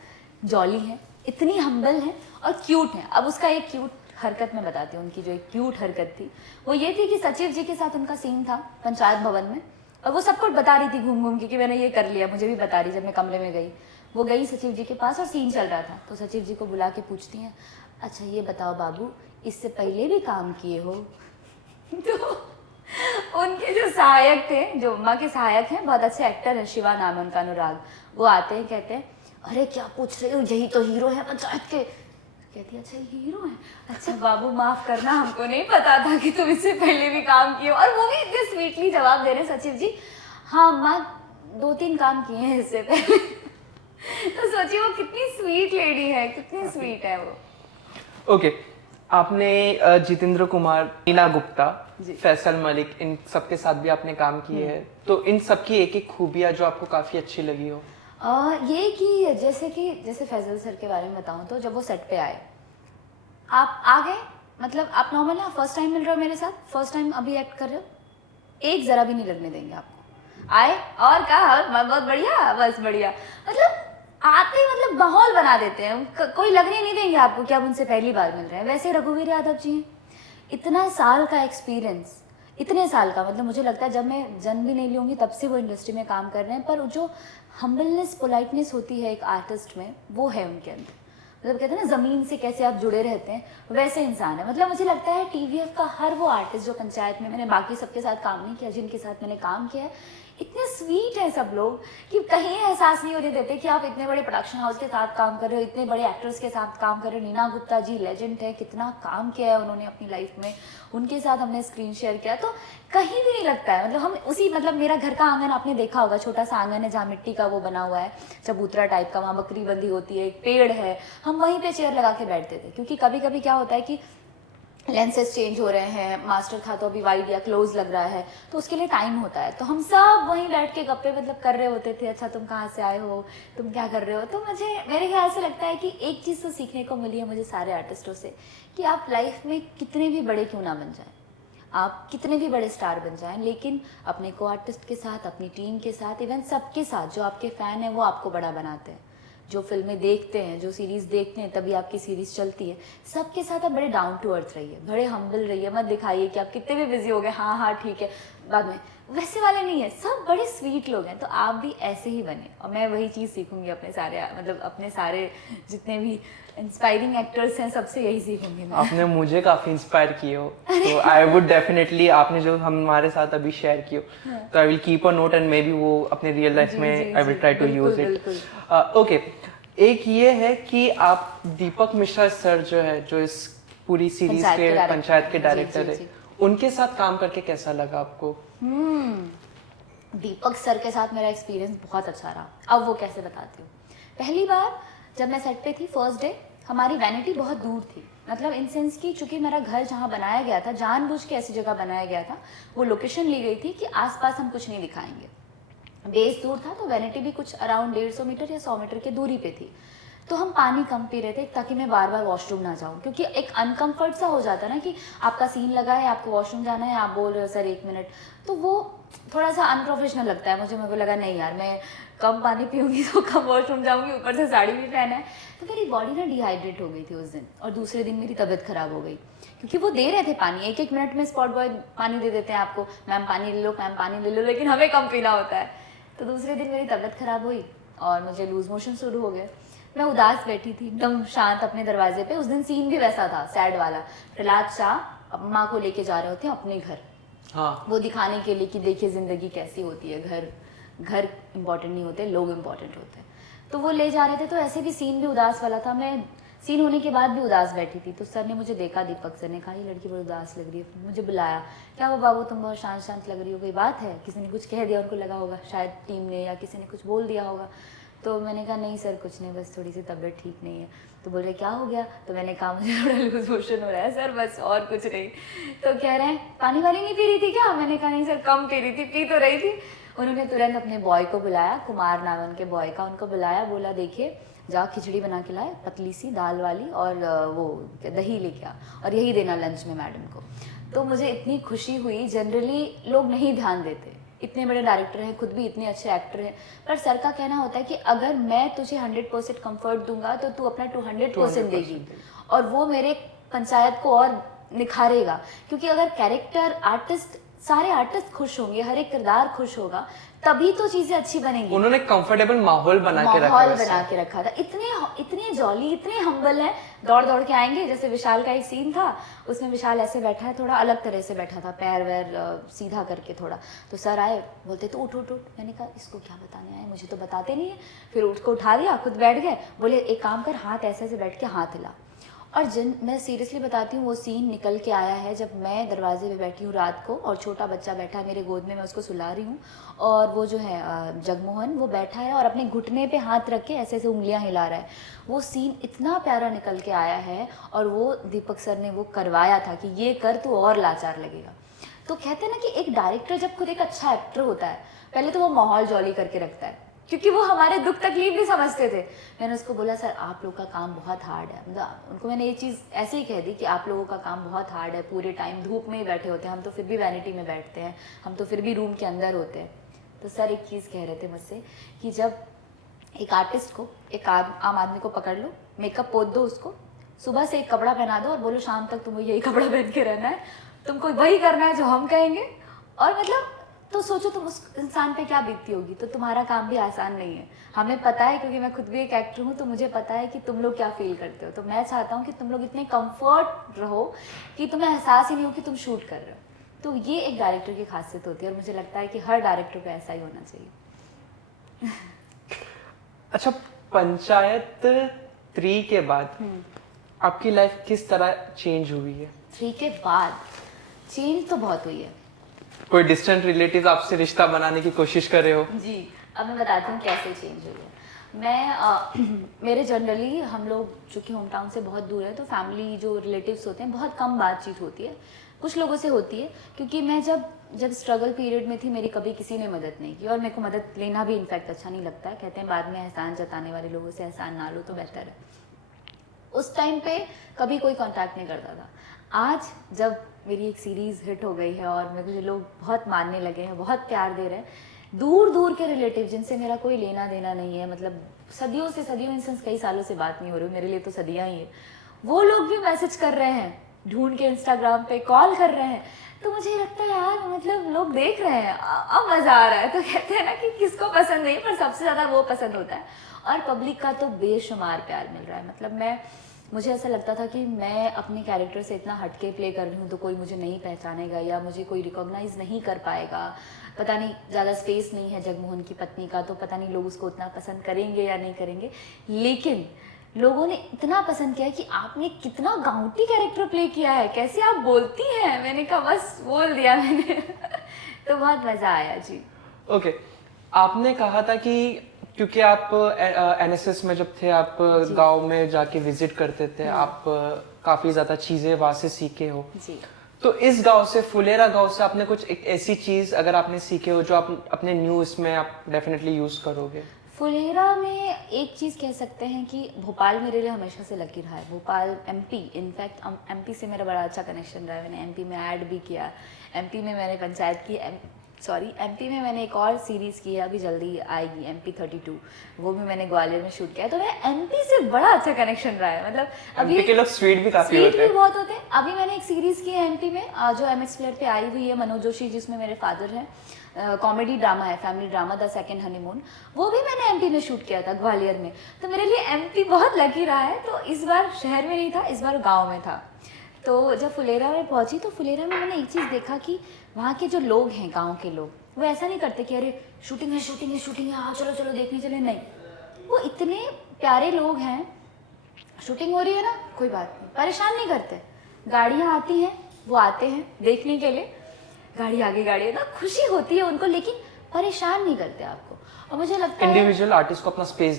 जॉली है, इतनी हम्बल है और क्यूट है। अब उसका एक क्यूट हरकत मैं बताती हूँ, उनकी जो एक क्यूट हरकत थी वो ये थी कि सचिव जी के साथ उनका सीन था पंचायत भवन में, और वो सबको बता रही थी घूम घूम के कि मैंने ये कर लिया, मुझे भी बता रही। जब मैं कमरे में गई, वो गई सचिव जी के पास और सीन चल रहा था, तो सचिव जी को बुला के पूछती हैं, अच्छा ये बताओ बाबू, इससे पहले भी काम किए हो? तो उनके जो सहायक थे, जो अम्मा के सहायक हैं, बहुत अच्छे एक्टर हैं, शिवा नाम है उनका, अनुराग, वो आते हैं, कहते हैं अरे क्या पूछ रहे हो, यही तो हीरो है पंचायत के। कहती है अच्छा हीरो है, अच्छा बाबू माफ करना, हमको नहीं पता था कि तुम इससे पहले भी काम किए हो। और वो भी इतने स्वीटली जवाब दे रहे सचिव जी, हाँ अम्मा 2-3 काम किए हैं इससे पहले। तो सोचिए वो कितनी स्वीट लेडी है, कितनी स्वीट है वो। ओके, आपने जितेंद्र कुमार, नीना गुप्ता, फैसल मलिक, इन सबके साथ भी आपने काम किए हैं, तो इन सबकी एक एक खूबियाँ जो आपको काफ़ी अच्छी लगी हो? ये कि जैसे फैजल सर के बारे में बताऊं, तो जब वो सेट पे आए, आप आ गए, मतलब आप नॉर्मल ना फर्स्ट टाइम मिल रहे हो मेरे साथ, फर्स्ट टाइम अभी एक्ट कर रहे हो, एक ज़रा भी नहीं लगने देंगे आपको। आए और कहा बहुत बढ़िया, बस बढ़िया, मतलब आते ही मतलब माहौल बना देते हैं, कोई लगने नहीं देंगे आपको कि आप उनसे पहली बार मिल रहे हैं। वैसे रघुवीर यादव जी हैं, इतना साल का एक्सपीरियंस, इतने साल का, मतलब मुझे लगता है जब मैं जन्म भी नहीं ली होंगी तब से वो इंडस्ट्री में काम कर रहे हैं, पर जो हम्बलनेस पोलाइटनेस होती है एक आर्टिस्ट में, वो है उनके अंदर। मतलब कहते हैं ना ज़मीन से कैसे आप जुड़े रहते हैं, वैसे इंसान है। मतलब मुझे लगता है टीवीएफ का हर वो आर्टिस्ट जो पंचायत में, मैंने बाकी सबके साथ काम नहीं किया, जिनके साथ मैंने काम किया है, इतने स्वीट हैं सब लोग कि कहीं एहसास नहीं होने देते कि आप इतने बड़े प्रोडक्शन हाउस के साथ काम कर रहे हो, इतने बड़े एक्टर्स के साथ काम कर रहे हो। नीना गुप्ता जी लेजेंड है, कितना काम किया है उन्होंने अपनी लाइफ में, उनके साथ हमने स्क्रीन शेयर किया, तो कहीं भी नहीं लगता है। मतलब हम उसी, मतलब मेरा घर का आंगन आपने देखा होगा, छोटा सा आंगन है जहाँ मिट्टी का वो बना हुआ है, चबूतरा टाइप का, वहाँ बकरी बंधी होती है, एक पेड़ है, हम वहीं पे चेयर लगा के बैठते थे। क्योंकि कभी कभी क्या होता है कि लेंसेज चेंज हो रहे हैं, मास्टर था तो अभी वाइड या क्लोज लग रहा है, तो उसके लिए टाइम होता है, तो हम सब वहीं बैठ के गप्पे मतलब कर रहे होते थे। अच्छा तुम कहाँ से आए हो, तुम क्या कर रहे हो। तो मुझे, मेरे ख्याल से लगता है कि एक चीज़ तो सीखने को मिली है मुझे सारे आर्टिस्टों से, कि आप लाइफ में कितने भी बड़े क्यों ना बन जाएं, आप कितने भी बड़े स्टार बन जाएं, लेकिन अपने को आर्टिस्ट के साथ, अपनी टीम के साथ, इवन सबके साथ, जो आपके फ़ैन हैं वो आपको बड़ा बनाते हैं, जो फिल्में देखते हैं, जो सीरीज़ देखते हैं तभी आपकी सीरीज़ चलती है, सबके साथ आप बड़े डाउन टू अर्थ रहिए, बड़े हम्बल रहिए। मत दिखाइए कि आप कितने भी बिजी हो गए, हाँ हाँ ठीक है बाद में, वैसे वाले नहीं है, सब बड़े स्वीट लोग हैं। तो आप भी ऐसे ही बने, और मैं वही चीज़ सीखूंगी अपने सारे, मतलब अपने सारे जितने भी इंस्पायरिंग एक्टर्स हैं सबसे यही सीखूंगी मैं। आपने मुझे काफ़ी इंस्पायर किए हो, तो आई वुड डेफिनेटली, आपने जो हमारे साथ अभी शेयर किए हो, तो I will keep a note and maybe वो अपने रियल लाइफ में I will try to use it. Okay, एक ये है कि आप दीपक मिश्रा सर जो है, जो इस पूरी सीरीज के पंचायत के डायरेक्टर है, उनके साथ काम करके कैसा लगा आपको? दीपक सर के साथ मेरा एक्सपीरियंस बहुत अच्छा रहा। अब वो कैसे बताती हूँ। पहली बार जब मैं सेट पे थी, फर्स्ट डे, हमारी वैनिटी बहुत दूर थी, मतलब इन सेंस की चूंकि मेरा घर जहाँ बनाया गया था जानबूझ के ऐसी जगह बनाया गया था, वो लोकेशन ली गई थी कि आसपास हम कुछ नहीं दिखाएंगे, बेस दूर था, तो वैनिटी भी कुछ अराउंड 150 मीटर या 100 मीटर की दूरी पे थी। तो हम पानी कम पी रहे थे ताकि मैं बार बार वॉशरूम ना जाऊं, क्योंकि एक अनकंफर्ट सा हो जाता है ना कि आपका सीन लगा है, आपको वॉशरूम जाना है, आप बोल रहे हो सर 1 मिनट, तो वो थोड़ा सा अनप्रोफेशनल लगता है मुझे। मेरे को लगा नहीं यार, मैं कम पानी पीऊंगी तो कम वॉशरूम जाऊंगी, ऊपर से साड़ी भी पहना है, तो मेरी बॉडी ना डिहाइड्रेट हो गई थी उस दिन, और दूसरे दिन मेरी तबीयत खराब हो गई, क्योंकि वो दे रहे थे पानी, 1-1 मिनट में स्पॉट बॉय पानी दे देते हैं आपको, मैम पानी ले लो, मैम पानी ले लो, लेकिन हमें कम पीना होता है। तो दूसरे दिन मेरी तबीयत खराब हुई और मुझे लूज मोशन शुरू हो गए। मैं उदास बैठी थी एकदम शांत अपने दरवाजे पे। उस दिन सीन भी वैसा था, सैड वाला। प्रहलाद शाह अम्मा को लेके जा रहे होते हैं अपने घर, हाँ, वो दिखाने के लिए कि देखिए जिंदगी कैसी होती है, घर इंपॉर्टेंट नहीं होते, लोग इंपॉर्टेंट होते हैं। तो वो ले जा रहे थे, तो ऐसे भी सीन भी उदास वाला था। मैं सीन होने के बाद भी उदास बैठी थी, तो सर ने मुझे देखा, दीपक सर ने कहा ये लड़की बड़ी उदास लग रही है, मुझे बुलाया, क्या वो बाबू तुम बहुत शांत शांत लग रही हो, कोई बात है? किसी ने कुछ कह दिया, उनको लगा होगा शायद टीम ने या किसी ने कुछ बोल दिया होगा। तो मैंने कहा नहीं सर कुछ नहीं, बस थोड़ी सी तबीयत ठीक नहीं है। तो बोल रहे क्या हो गया? तो मैंने कहा मुझे थोड़ा लूज मोशन हो रहा है सर, बस और कुछ नहीं। तो कह रहे हैं पानी वानी नहीं पी रही थी क्या? मैंने कहा नहीं सर कम पी रही थी, पी तो रही थी। उन्होंने तुरंत अपने बॉय को बुलाया, कुमार नाम उनके बॉय का, उनको बुलाया, बोला देखिए जाओ खिचड़ी बना के लाए पतली सी दाल वाली, और वो दही लेके आ, और यही देना लंच में मैडम को। तो मुझे इतनी खुशी हुई। जनरली लोग नहीं ध्यान देते, इतने बड़े डायरेक्टर हैं, खुद भी इतने अच्छे एक्टर हैं, पर सर का कहना होता है कि अगर मैं तुझे 100% कंफर्ट दूंगा तो तू अपना 200% देगी, और वो मेरे पंचायत को और निखारेगा। क्योंकि अगर कैरेक्टर आर्टिस्ट, सारे आर्टिस्ट खुश होंगे, हर एक किरदार खुश होगा, तभी तो चीजें अच्छी बनेंगी। उन्होंने कंफर्टेबल माहौल बना के रखा था। इतने जॉली, इतने हम्बल है, दौड़ दौड़ के आएंगे। जैसे विशाल का एक सीन था, उसमें विशाल ऐसे बैठा है, थोड़ा अलग तरह से बैठा था, पैर वैर सीधा करके थोड़ा। तो सर आए, बोलते तो उठ उठ उठ। मैंने कहा इसको क्या बताने आए, मुझे तो बताते नहीं है। फिर उठ को उठा दिया, खुद बैठ गए, बोले एक काम कर, हाथ ऐसे ऐसे बैठ के हाथ हिला। और मैं सीरियसली बताती हूँ, वो सीन निकल के आया है जब मैं दरवाजे पे बैठी हूँ रात को, और छोटा बच्चा बैठा है मेरे गोद में, मैं उसको सुला रही हूँ, और वो जो है जगमोहन वो बैठा है और अपने घुटने पे हाथ रख के ऐसे ऐसे उंगलियां हिला रहा है। वो सीन इतना प्यारा निकल के आया है, और वो दीपक सर ने वो करवाया था कि ये कर तू और लाचार लगेगा। तो कहते हैं ना कि एक डायरेक्टर जब खुद एक अच्छा एक्टर होता है, पहले तो वो माहौल जॉली करके रखता है, क्योंकि वो हमारे दुख तकलीफ भी समझते थे। मैंने उसको बोला सर आप लोग का काम बहुत हार्ड है, मतलब उनको मैंने ये चीज़ ऐसे ही कह दी कि आप लोगों का काम बहुत हार्ड है, पूरे टाइम धूप में ही बैठे होते हैं, हम तो फिर भी वैनिटी में बैठते हैं, हम तो फिर भी रूम के अंदर होते हैं। तो सर एक चीज़ कह रहे थे मुझसे कि जब एक आर्टिस्ट को, एक आम आदमी को पकड़ लो, मेकअप पोत दो उसको, सुबह से एक कपड़ा पहना दो और बोलो शाम तक तुम्हें यही कपड़ा पहन के रहना है, तुमको वही करना है जो हम कहेंगे। और मतलब तो सोचो तुम उस इंसान पे क्या बीतती होगी। तो तुम्हारा काम भी आसान नहीं है, हमें पता है, क्योंकि मैं खुद भी एक एक्टर हूँ, तो मुझे पता है कि तुम लोग क्या फील करते हो। तो मैं चाहता हूँ कि तुम लोग इतने कंफर्ट रहो कि तुम्हें एहसास ही नहीं हो कि तुम शूट कर रहे हो। तो ये एक डायरेक्टर की खासियत होती है और मुझे लगता है कि हर डायरेक्टर को ऐसा ही होना चाहिए। अच्छा, पंचायत 3 के बाद आपकी लाइफ किस तरह चेंज हुई है? 3 के बाद चेंज तो बहुत हुई है कोई डिस्टेंट रिलेटिव आपसे रिश्ता बनाने की कोशिश कर रहे हो? जी। अब मैं बताती हूँ कैसे चेंज हुई है। मेरे जनरली हम लोग चूँकि होम टाउन से बहुत दूर है, तो फैमिली जो रिलेटिव्स होते हैं बहुत कम बातचीत होती है। कुछ लोगों से होती है, क्योंकि मैं जब स्ट्रगल पीरियड में थी, मेरी कभी किसी ने मदद नहीं की और मेरे को मदद लेना भी इनफैक्ट अच्छा नहीं लगता है। कहते हैं बाद में एहसान जताने वाले लोगों से एहसान ना लो तो बेहतर है। उस टाइम पे कभी कोई कांटेक्ट नहीं करता था। आज जब मेरी एक सीरीज़ हिट हो गई है और मुझे लोग बहुत मानने लगे हैं, बहुत प्यार दे रहे हैं, दूर दूर के रिलेटिव जिनसे मेरा कोई लेना देना नहीं है, मतलब सदियों इन सेंस कई सालों से बात नहीं हो रही, मेरे लिए तो सदियाँ ही है, वो लोग भी मैसेज कर रहे हैं ढूंढ के, इंस्टाग्राम पे कॉल कर रहे हैं। तो मुझे लगता है यार, मतलब लोग देख रहे हैं, अब मज़ा आ रहा है। तो कहते हैं ना कि किसको पसंद नहीं, पर सबसे ज़्यादा वो पसंद होता है। और पब्लिक का तो बेशुमार प्यार मिल रहा है। मतलब मुझे ऐसा लगता था कि मैं अपने कैरेक्टर से इतना हटके प्ले कर रही हूँ तो कोई मुझे नहीं पहचानेगा या मुझे कोई रिकॉग्नाइज नहीं कर पाएगा, पता नहीं, ज़्यादा स्पेस नहीं है जगमोहन की पत्नी का, तो पता नहीं लोग उसको उतना पसंद करेंगे या नहीं करेंगे। लेकिन लोगों ने इतना पसंद किया कि आपने कितना गाँवटी कैरेक्टर प्ले किया है, कैसे आप बोलती हैं। मैंने कहा बस बोल दिया मैंने। तो बहुत मज़ा आया जी। ओके, आपने कहा था कि क्योंकि आप एनएसएस में जब थे, आप गांव में जाके विजिट करते थे, आप काफी ज्यादा चीजें वहां से सीखे हो जी। तो इस गांव से, फुलेरा गांव से आपने कुछ एक ऐसी चीज अगर आपने सीखे हो जो आप अपने न्यूज़ में आप डेफिनेटली यूज करोगे? फुलेरा में एक चीज़ कह सकते हैं कि भोपाल मेरे लिए हमेशा से लकी रहा है। भोपाल, एमपी, इनफैक्ट एमपी से मेरा बड़ा अच्छा कनेक्शन रहा है। मैंने एमपी में ऐड भी किया, एमपी में मैंने पंचायत की, एमपी में मैंने एक और सीरीज़ की है, अभी जल्दी आएगी, MP 32, वो भी मैंने ग्वालियर में शूट किया है। तो मैं एमपी से बड़ा अच्छा कनेक्शन रहा है। मतलब अभी एमपी के लोग स्वीट भी काफी होते हैं। बहुत होते हैं। अभी मैंने एक सीरीज़ की है एमपी में, जो MX प्लेयर पे आई हुई है, मनोज जोशी, जिसमें मेरे फादर हैं। कॉमेडी ड्रामा है, family drama, the second honeymoon, वो भी मैंने एमपी में शूट किया था, ग्वालियर में। तो मेरे लिए एमपी बहुत लकी रहा है। तो इस बार शहर में नहीं था, इस बार गाँव में था। तो जब फुलेरा में पहुंची तो फुलेरा में मैंने एक चीज़ देखा कि वहाँ के जो लोग हैं, गांव के लोग, वो ऐसा नहीं करते कि अरे शूटिंग है, हाँ चलो चलो देखने चले, नहीं। वो इतने प्यारे लोग हैं, शूटिंग हो रही है ना, कोई बात नहीं, परेशान नहीं करते। गाड़ियाँ आती हैं, वो आते हैं देखने के लिए, गाड़ी आगे गाड़ी है ना, खुशी होती है उनको, लेकिन परेशान नहीं करते आपको। और मुझे लगता है इंडिविजुअल आर्टिस्ट को अपना स्पेस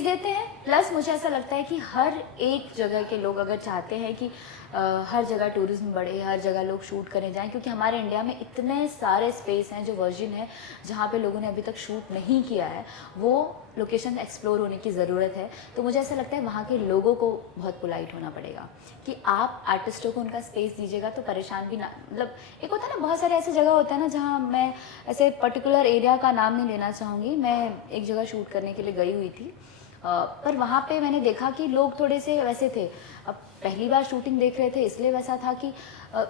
देते हैं। प्लस मुझे ऐसा लगता है कि हर एक जगह के लोग अगर चाहते हैं कि हर जगह टूरिज्म बढ़े, हर जगह लोग शूट करने जाएं, क्योंकि हमारे इंडिया में इतने सारे स्पेस हैं जो वर्जिन है, जहाँ पे लोगों ने अभी तक शूट नहीं किया है, वो लोकेशन एक्सप्लोर होने की ज़रूरत है। तो मुझे ऐसा लगता है वहाँ के लोगों को बहुत पोलाइट होना पड़ेगा कि आप आर्टिस्टों को उनका स्पेस दीजिएगा तो परेशान भी ना, मतलब एक होता है ना, बहुत सारे ऐसे जगह होता है ना जहाँ, मैं ऐसे पर्टिकुलर एरिया का नाम नहीं लेना चाहूँगी, मैं एक जगह शूट करने के लिए गई हुई थी, पर वहाँ पे मैंने देखा कि लोग थोड़े से वैसे थे। अब पहली बार शूटिंग देख रहे थे, इसलिए वैसा था कि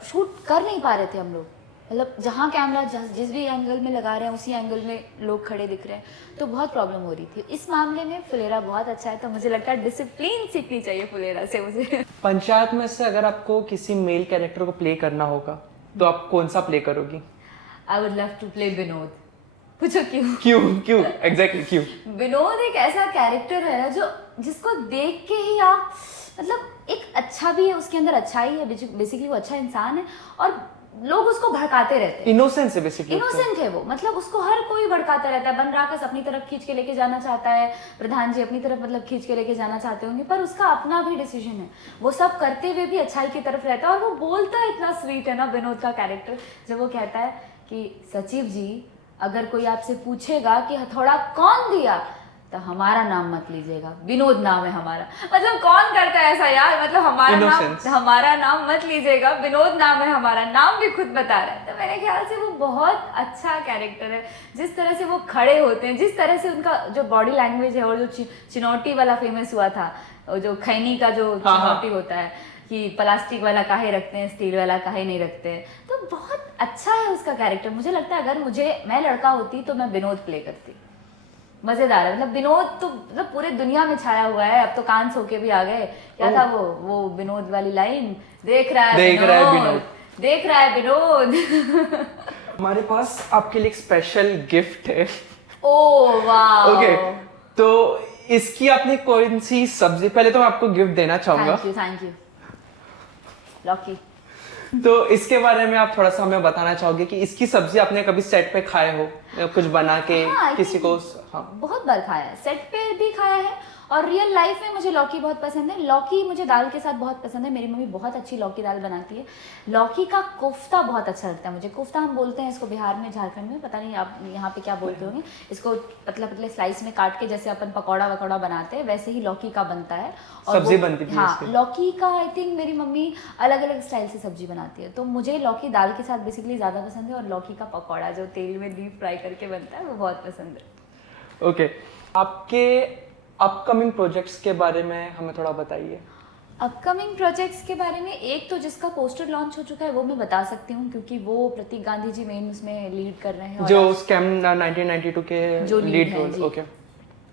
शूट कर नहीं पा रहे थे हम लोग। मतलब जहाँ कैमरा जिस भी एंगल में लगा रहे हैं, उसी एंगल में लोग खड़े दिख रहे हैं, तो बहुत प्रॉब्लम हो रही थी। इस मामले में फुलेरा बहुत अच्छा है। तो मुझे लगता है डिसिप्लिन सीखनी चाहिए फुलेरा से मुझे। पंचायत में से अगर आपको किसी मेल कैरेक्टर को प्ले करना होगा तो आप कौन सा प्ले करोगी? I would love to play Vinod. पूछो क्यों एग्जैक्टली क्यों? विनोद एक ऐसा कैरेक्टर है जो, जिसको देख के ही आप, मतलब एक अच्छा भी है, उसके अंदर अच्छाई है, बेसिकली वो अच्छा इंसान है और लोग उसको भड़काते रहते हैं। इनोसेंट है बेसिकली, इनोसेंट है वो, मतलब उसको हर कोई भड़काता रहता है। बनराकस अपनी तरफ खींच के लेके जाना चाहता है, प्रधान जी अपनी तरफ मतलब खींच के लेके जाना चाहते होंगे, पर उसका अपना भी डिसीजन है। वो सब करते हुए भी अच्छाई की तरफ रहता है और वो बोलता है, इतना स्वीट है ना विनोद का कैरेक्टर, जब वो कहता है कि सचिव जी, अगर कोई आपसे पूछेगा कि हथौड़ा कौन दिया, तो हमारा नाम मत लीजिएगा, विनोद नाम है हमारा। मतलब कौन करता है ऐसा यार, मतलब हमारा नाम मत लीजिएगा, विनोद नाम है हमारा, नाम भी खुद बता रहा है। तो मेरे ख्याल से वो बहुत अच्छा कैरेक्टर है, जिस तरह से वो खड़े होते हैं, जिस तरह से उनका जो बॉडी लैंग्वेज है, और जो चिनौटी वाला फेमस हुआ था, जो खैनी का जो चिनौटी होता है कि प्लास्टिक वाला काहे रखते हैं, स्टील वाला काहे नहीं रखते हैं, तो बहुत अच्छा है उसका कैरेक्टर। मुझे लगता है अगर मैं लड़का होती तो मैं विनोद प्ले करती। मजेदार है, मतलब विनोद तो मतलब पूरे दुनिया में छाया हुआ है। अब तो कांस होके भी आ गए। क्या था वो विनोद वाली लाइन, देख रहा है विनोद, देख रहा है विनोद। हमारे पास आपके लिए एक स्पेशल गिफ्ट है। ओह वाह। ओके, तो इसकी आपने कौन सी सब्जी, पहले तो मैं आपको गिफ्ट देना चाहूंगा। थैंक यू लॉकी। तो इसके बारे में आप थोड़ा सा हमें बताना चाहोगे कि इसकी सब्जी आपने कभी सेट पे खाए हो या कुछ बना के किसी को? हाँ, बहुत बार खाया है, सेट पे भी खाया है, और रियल लाइफ में मुझे लौकी बहुत पसंद है। लौकी मुझे दाल के साथ बहुत पसंद है, मेरी मम्मी बहुत अच्छी लौकी दाल बनाती है। लौकी का कोफ्ता बहुत अच्छा लगता है मुझे। कोफ्ता हम बोलते हैं इसको बिहार में, झारखंड में, पता नहीं आप यहाँ पे क्या बोलते होंगे। इसको पतले पतले स्लाइस में काट के जैसे अपन पकौड़ा वकौड़ा बनाते हैं, वैसे ही लौकी का बनता है। और सब्जी बनती है। हाँ, लौकी का आई थिंक मेरी मम्मी अलग अलग स्टाइल से सब्जी बनाती है, तो मुझे लौकी दाल के साथ बेसिकली ज़्यादा पसंद है। और लौकी का पकौड़ा जो तेल में डीप फ्राई करके बनता है, वो बहुत पसंद है। ओके, आपके अपकमिंग प्रोजेक्ट्स के बारे में हमें थोड़ा बताइए। अपकमिंग प्रोजेक्ट्स के बारे में एक तो जिसका पोस्टर लॉन्च हो चुका है वो मैं बता सकती हूँ, क्योंकि वो प्रतीक गांधी जी मेन उसमें लीड कर रहे हैं, जो स्कैम 1992 के जो लीड रोल। ओके,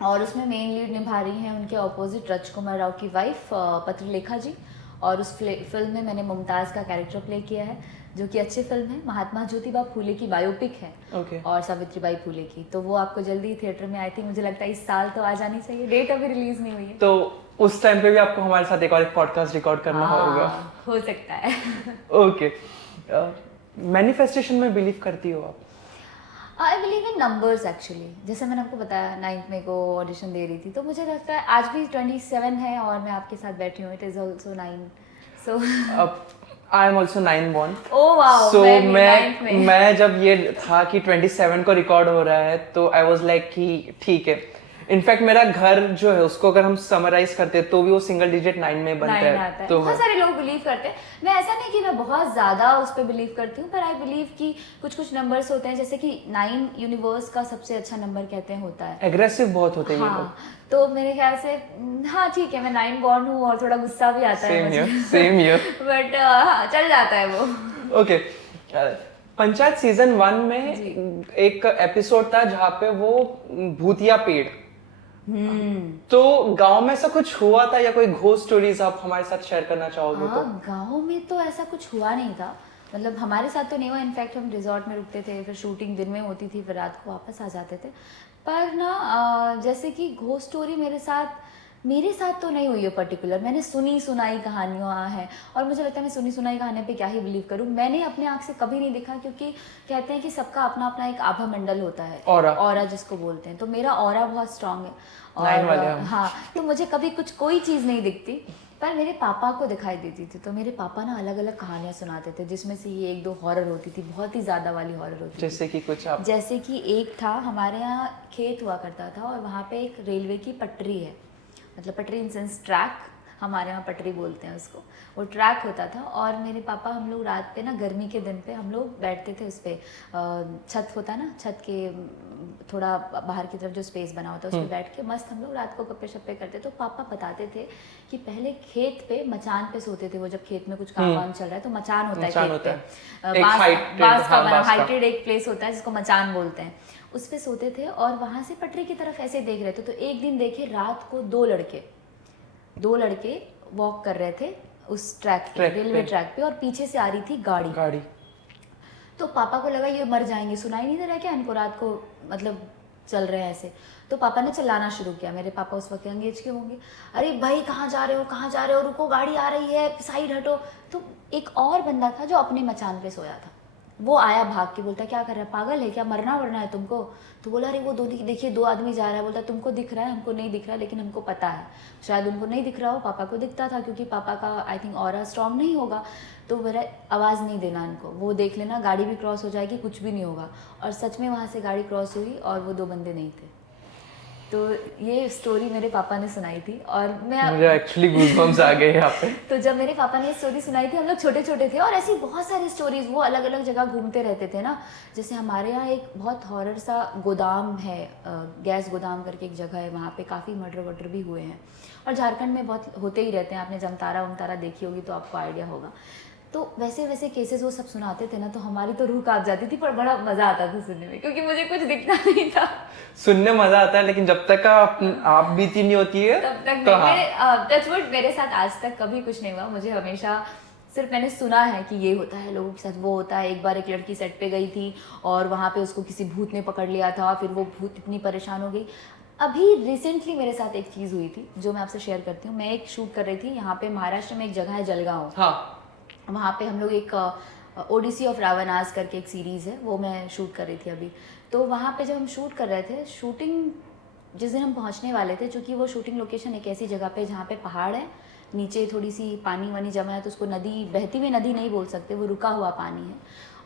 और उसमें मेन लीड निभा रही हैं उनके ऑपोजिट राजकुमार राव की वाइफ पत्रलेखा जी। और उस फिल्म में मैंने मुमताज़ का कैरेक्टर प्ले किया है, जो कि अच्छी फिल्म है। महात्मा ज्योतिबा फूले की बायोपिक है। और सावित्रीबाई फूले की, तो वो आपको जल्दी थिएटर में आई थिंक मुझे लगता है इस साल तो आ जानी चाहिए। डेट अभी रिलीज नहीं हुई है, तो उस टाइम पे भी आपको हमारे साथ एक और पॉडकास्ट रिकॉर्ड करना होगा। हो सकता है। ओके, मैनिफेस्टेशन में बिलीव करती हो आप? I believe in numbers actually. जैसे मैंने आपको बताया 9th में को ऑडिशन दे रही थी, तो मुझे लगता है आज भी 27 है और मैं आपके साथ बैठी हूँ। It is also 9, so I am also 9 born। Oh wow. So मैं जब ये था कि 27 को रिकॉर्ड हो रहा है, तो आई वाज लाइक कि ठीक है। इनफैक्ट मेरा घर जो है उसको अगर हम समराइज करते हैं तो भी वो सिंगल डिजिट 9 में बनता है। तो बहुत सारे लोग बिलीव करते हैं। मैं ऐसा नहीं कि मैं बहुत ज्यादा उस पर बिलीव करती हूँ, पर आई बिलीव कि कुछ नंबर्स होते हैं, जैसे कि 9 यूनिवर्स का सबसे अच्छा नंबर कहते हैं होता है। एग्रेसिव बहुत होते हैं ये लोग। तो मेरे ख्याल से हाँ ठीक है, मैं 9 born हूँ और थोड़ा गुस्सा भी आता है मुझे। Same here. बट हाँ, चल जाता है वो। ओके, पंचायत सीजन 1 में एक एपिसोड था जहाँ पे वो भूतिया पेड़, तो गांव में ऐसा कुछ हुआ था या कोई घोस्ट स्टोरीज आप हमारे साथ शेयर करना चाहोगे? तो गांव में तो ऐसा कुछ हुआ नहीं था, मतलब हमारे साथ तो नहीं हुआ। इनफैक्ट हम रिजॉर्ट में रुकते थे, फिर शूटिंग दिन में होती थी, फिर रात को वापस आ जाते थे। पर ना जैसे कि घोस्ट स्टोरी मेरे साथ तो नहीं हुई है पर्टिकुलर। मैंने सुनी सुनाई कहानियाँ हैं, और मुझे लगता है मैं सुनी सुनाई कहानियों पे क्या ही बिलीव करूँ। मैंने अपने आँख से कभी नहीं देखा, क्योंकि कहते हैं कि सबका अपना अपना एक आभा मंडल होता है, ऑरा जिसको बोलते हैं। तो मेरा ऑरा बहुत स्ट्रांग है, और हाँ, तो मुझे कभी कोई चीज़ नहीं दिखती, पर मेरे पापा को दिखाई देती थी। तो मेरे पापा ना अलग अलग कहानियाँ सुनाते थे, जिसमें से ये 1-2 हॉरर होती थी, बहुत ही ज़्यादा वाली हॉरर होती थी। जैसे कि कुछ आप? जैसे कि एक था, हमारे यहाँ खेत हुआ करता था, और वहाँ पे एक रेलवे की पटरी है, मतलब पटरी इन सेंस ट्रैक, हमारे यहाँ पटरी बोलते हैं उसको। वो ट्रैक होता था, और मेरे पापा, हम लोग रात पे ना, गर्मी के दिन पे हम लोग बैठते थे उस पर, छत होता ना, छत के थोड़ा बाहर की तरफ जो स्पेस बना होता है उस पर बैठ के मस्त हम लोग रात को गप्पे शप्पे करते। तो पापा बताते थे कि पहले खेत पे मचान पे सोते थे वो, जब खेत में कुछ काम वाम चल रहा है तो मचान होता है खेत पे, बांस का बना हाइटेड एक प्लेस होता है जिसको मचान बोलते हैं, उस पे सोते थे, और वहां से पटरी की तरफ ऐसे देख रहे थे। तो एक दिन देखे रात को 2 लड़के वॉक कर रहे थे उस ट्रैक पे, रेलवे ट्रैक पे, और पीछे से आ रही थी गाड़ी। तो पापा को लगा ये मर जाएंगे, सुनाई नहीं दे रहा क्या इनको रात को, मतलब चल रहे हैं ऐसे। तो पापा ने चिल्लाना शुरू किया। मेरे पापा उस वक्त यंग एज के होंगे, अरे भाई कहाँ जा रहे हो, रुको, गाड़ी आ रही है, साइड हटो। तो एक और बंदा था जो अपने मचान पे सोया था, वो आया भाग के, बोलता क्या कर रहा है, पागल है क्या, मरना है तुमको? तो बोला अरे वो देखिए 2 आदमी जा रहा है। बोलता तुमको दिख रहा है, हमको नहीं दिख रहा, लेकिन हमको पता है। शायद उनको नहीं दिख रहा हो, पापा को दिखता था, क्योंकि पापा का आई थिंक ऑरा स्ट्रॉन्ग नहीं होगा। तो मेरा आवाज़ नहीं देना इनको, वो देख लेना, गाड़ी भी क्रॉस हो जाएगी, कुछ भी नहीं होगा। और सच में वहाँ से गाड़ी क्रॉस हुई, और वो 2 बंदे नहीं थे। तो ये स्टोरी मेरे पापा ने सुनाई थी और मैं मुझे एक्चुअली गूज़बम्स आ गए यहाँ पे। तो जब मेरे पापा ने ये स्टोरी सुनाई थी, हम लोग छोटे छोटे थे और ऐसी बहुत सारी स्टोरीज, वो अलग अलग जगह घूमते रहते थे ना। जैसे हमारे यहाँ एक बहुत हॉरर सा गोदाम है, गैस गोदाम करके एक जगह है, वहाँ पे काफ़ी मर्डर वर्डर भी हुए हैं और झारखंड में बहुत होते ही रहते हैं। आपने जमतारा उमतारा देखी होगी तो आपको आइडिया होगा। तो वैसे वैसे केसेस वो सब सुनाते थे ना, तो हमारी तो रूह कांप जाती थी, पर बड़ा मज़ा आता था सुनने में, क्योंकि मुझे कुछ दिखता नहीं था। सुनने मजा आता है, लेकिन जब तक आप बीती नहीं होती है तब तक तो हाँ। टचवुड मेरे साथ आज तक कभी कुछ नहीं हुआ। मुझे हमेशा सिर्फ मैंने सुना है कि ये होता है, लोगों के साथ वो होता है। एक बार एक लड़की सेट पे गई थी और वहाँ पे उसको किसी भूत ने पकड़ लिया था, फिर वो भूत इतनी परेशान हो गई। अभी रिसेंटली मेरे साथ एक चीज़ हुई थी जो मैं आपसे शेयर करती हूँ। मैं एक शूट कर रही थी यहाँ पे महाराष्ट्र में, एक जगह है जलगांव, हाँ, वहाँ पे हम लोग एक ओडिसी ऑफ रावणास करके एक सीरीज़ है, वो मैं शूट कर रही थी अभी। तो वहाँ पे जब हम शूट कर रहे थे, शूटिंग जिस दिन हम पहुँचने वाले थे, चूँकि वो शूटिंग लोकेशन एक ऐसी जगह पे जहाँ पे पहाड़ है, नीचे थोड़ी सी पानी वानी जमा है, तो उसको नदी, बहती हुई नदी नहीं बोल सकते, वो रुका हुआ पानी है।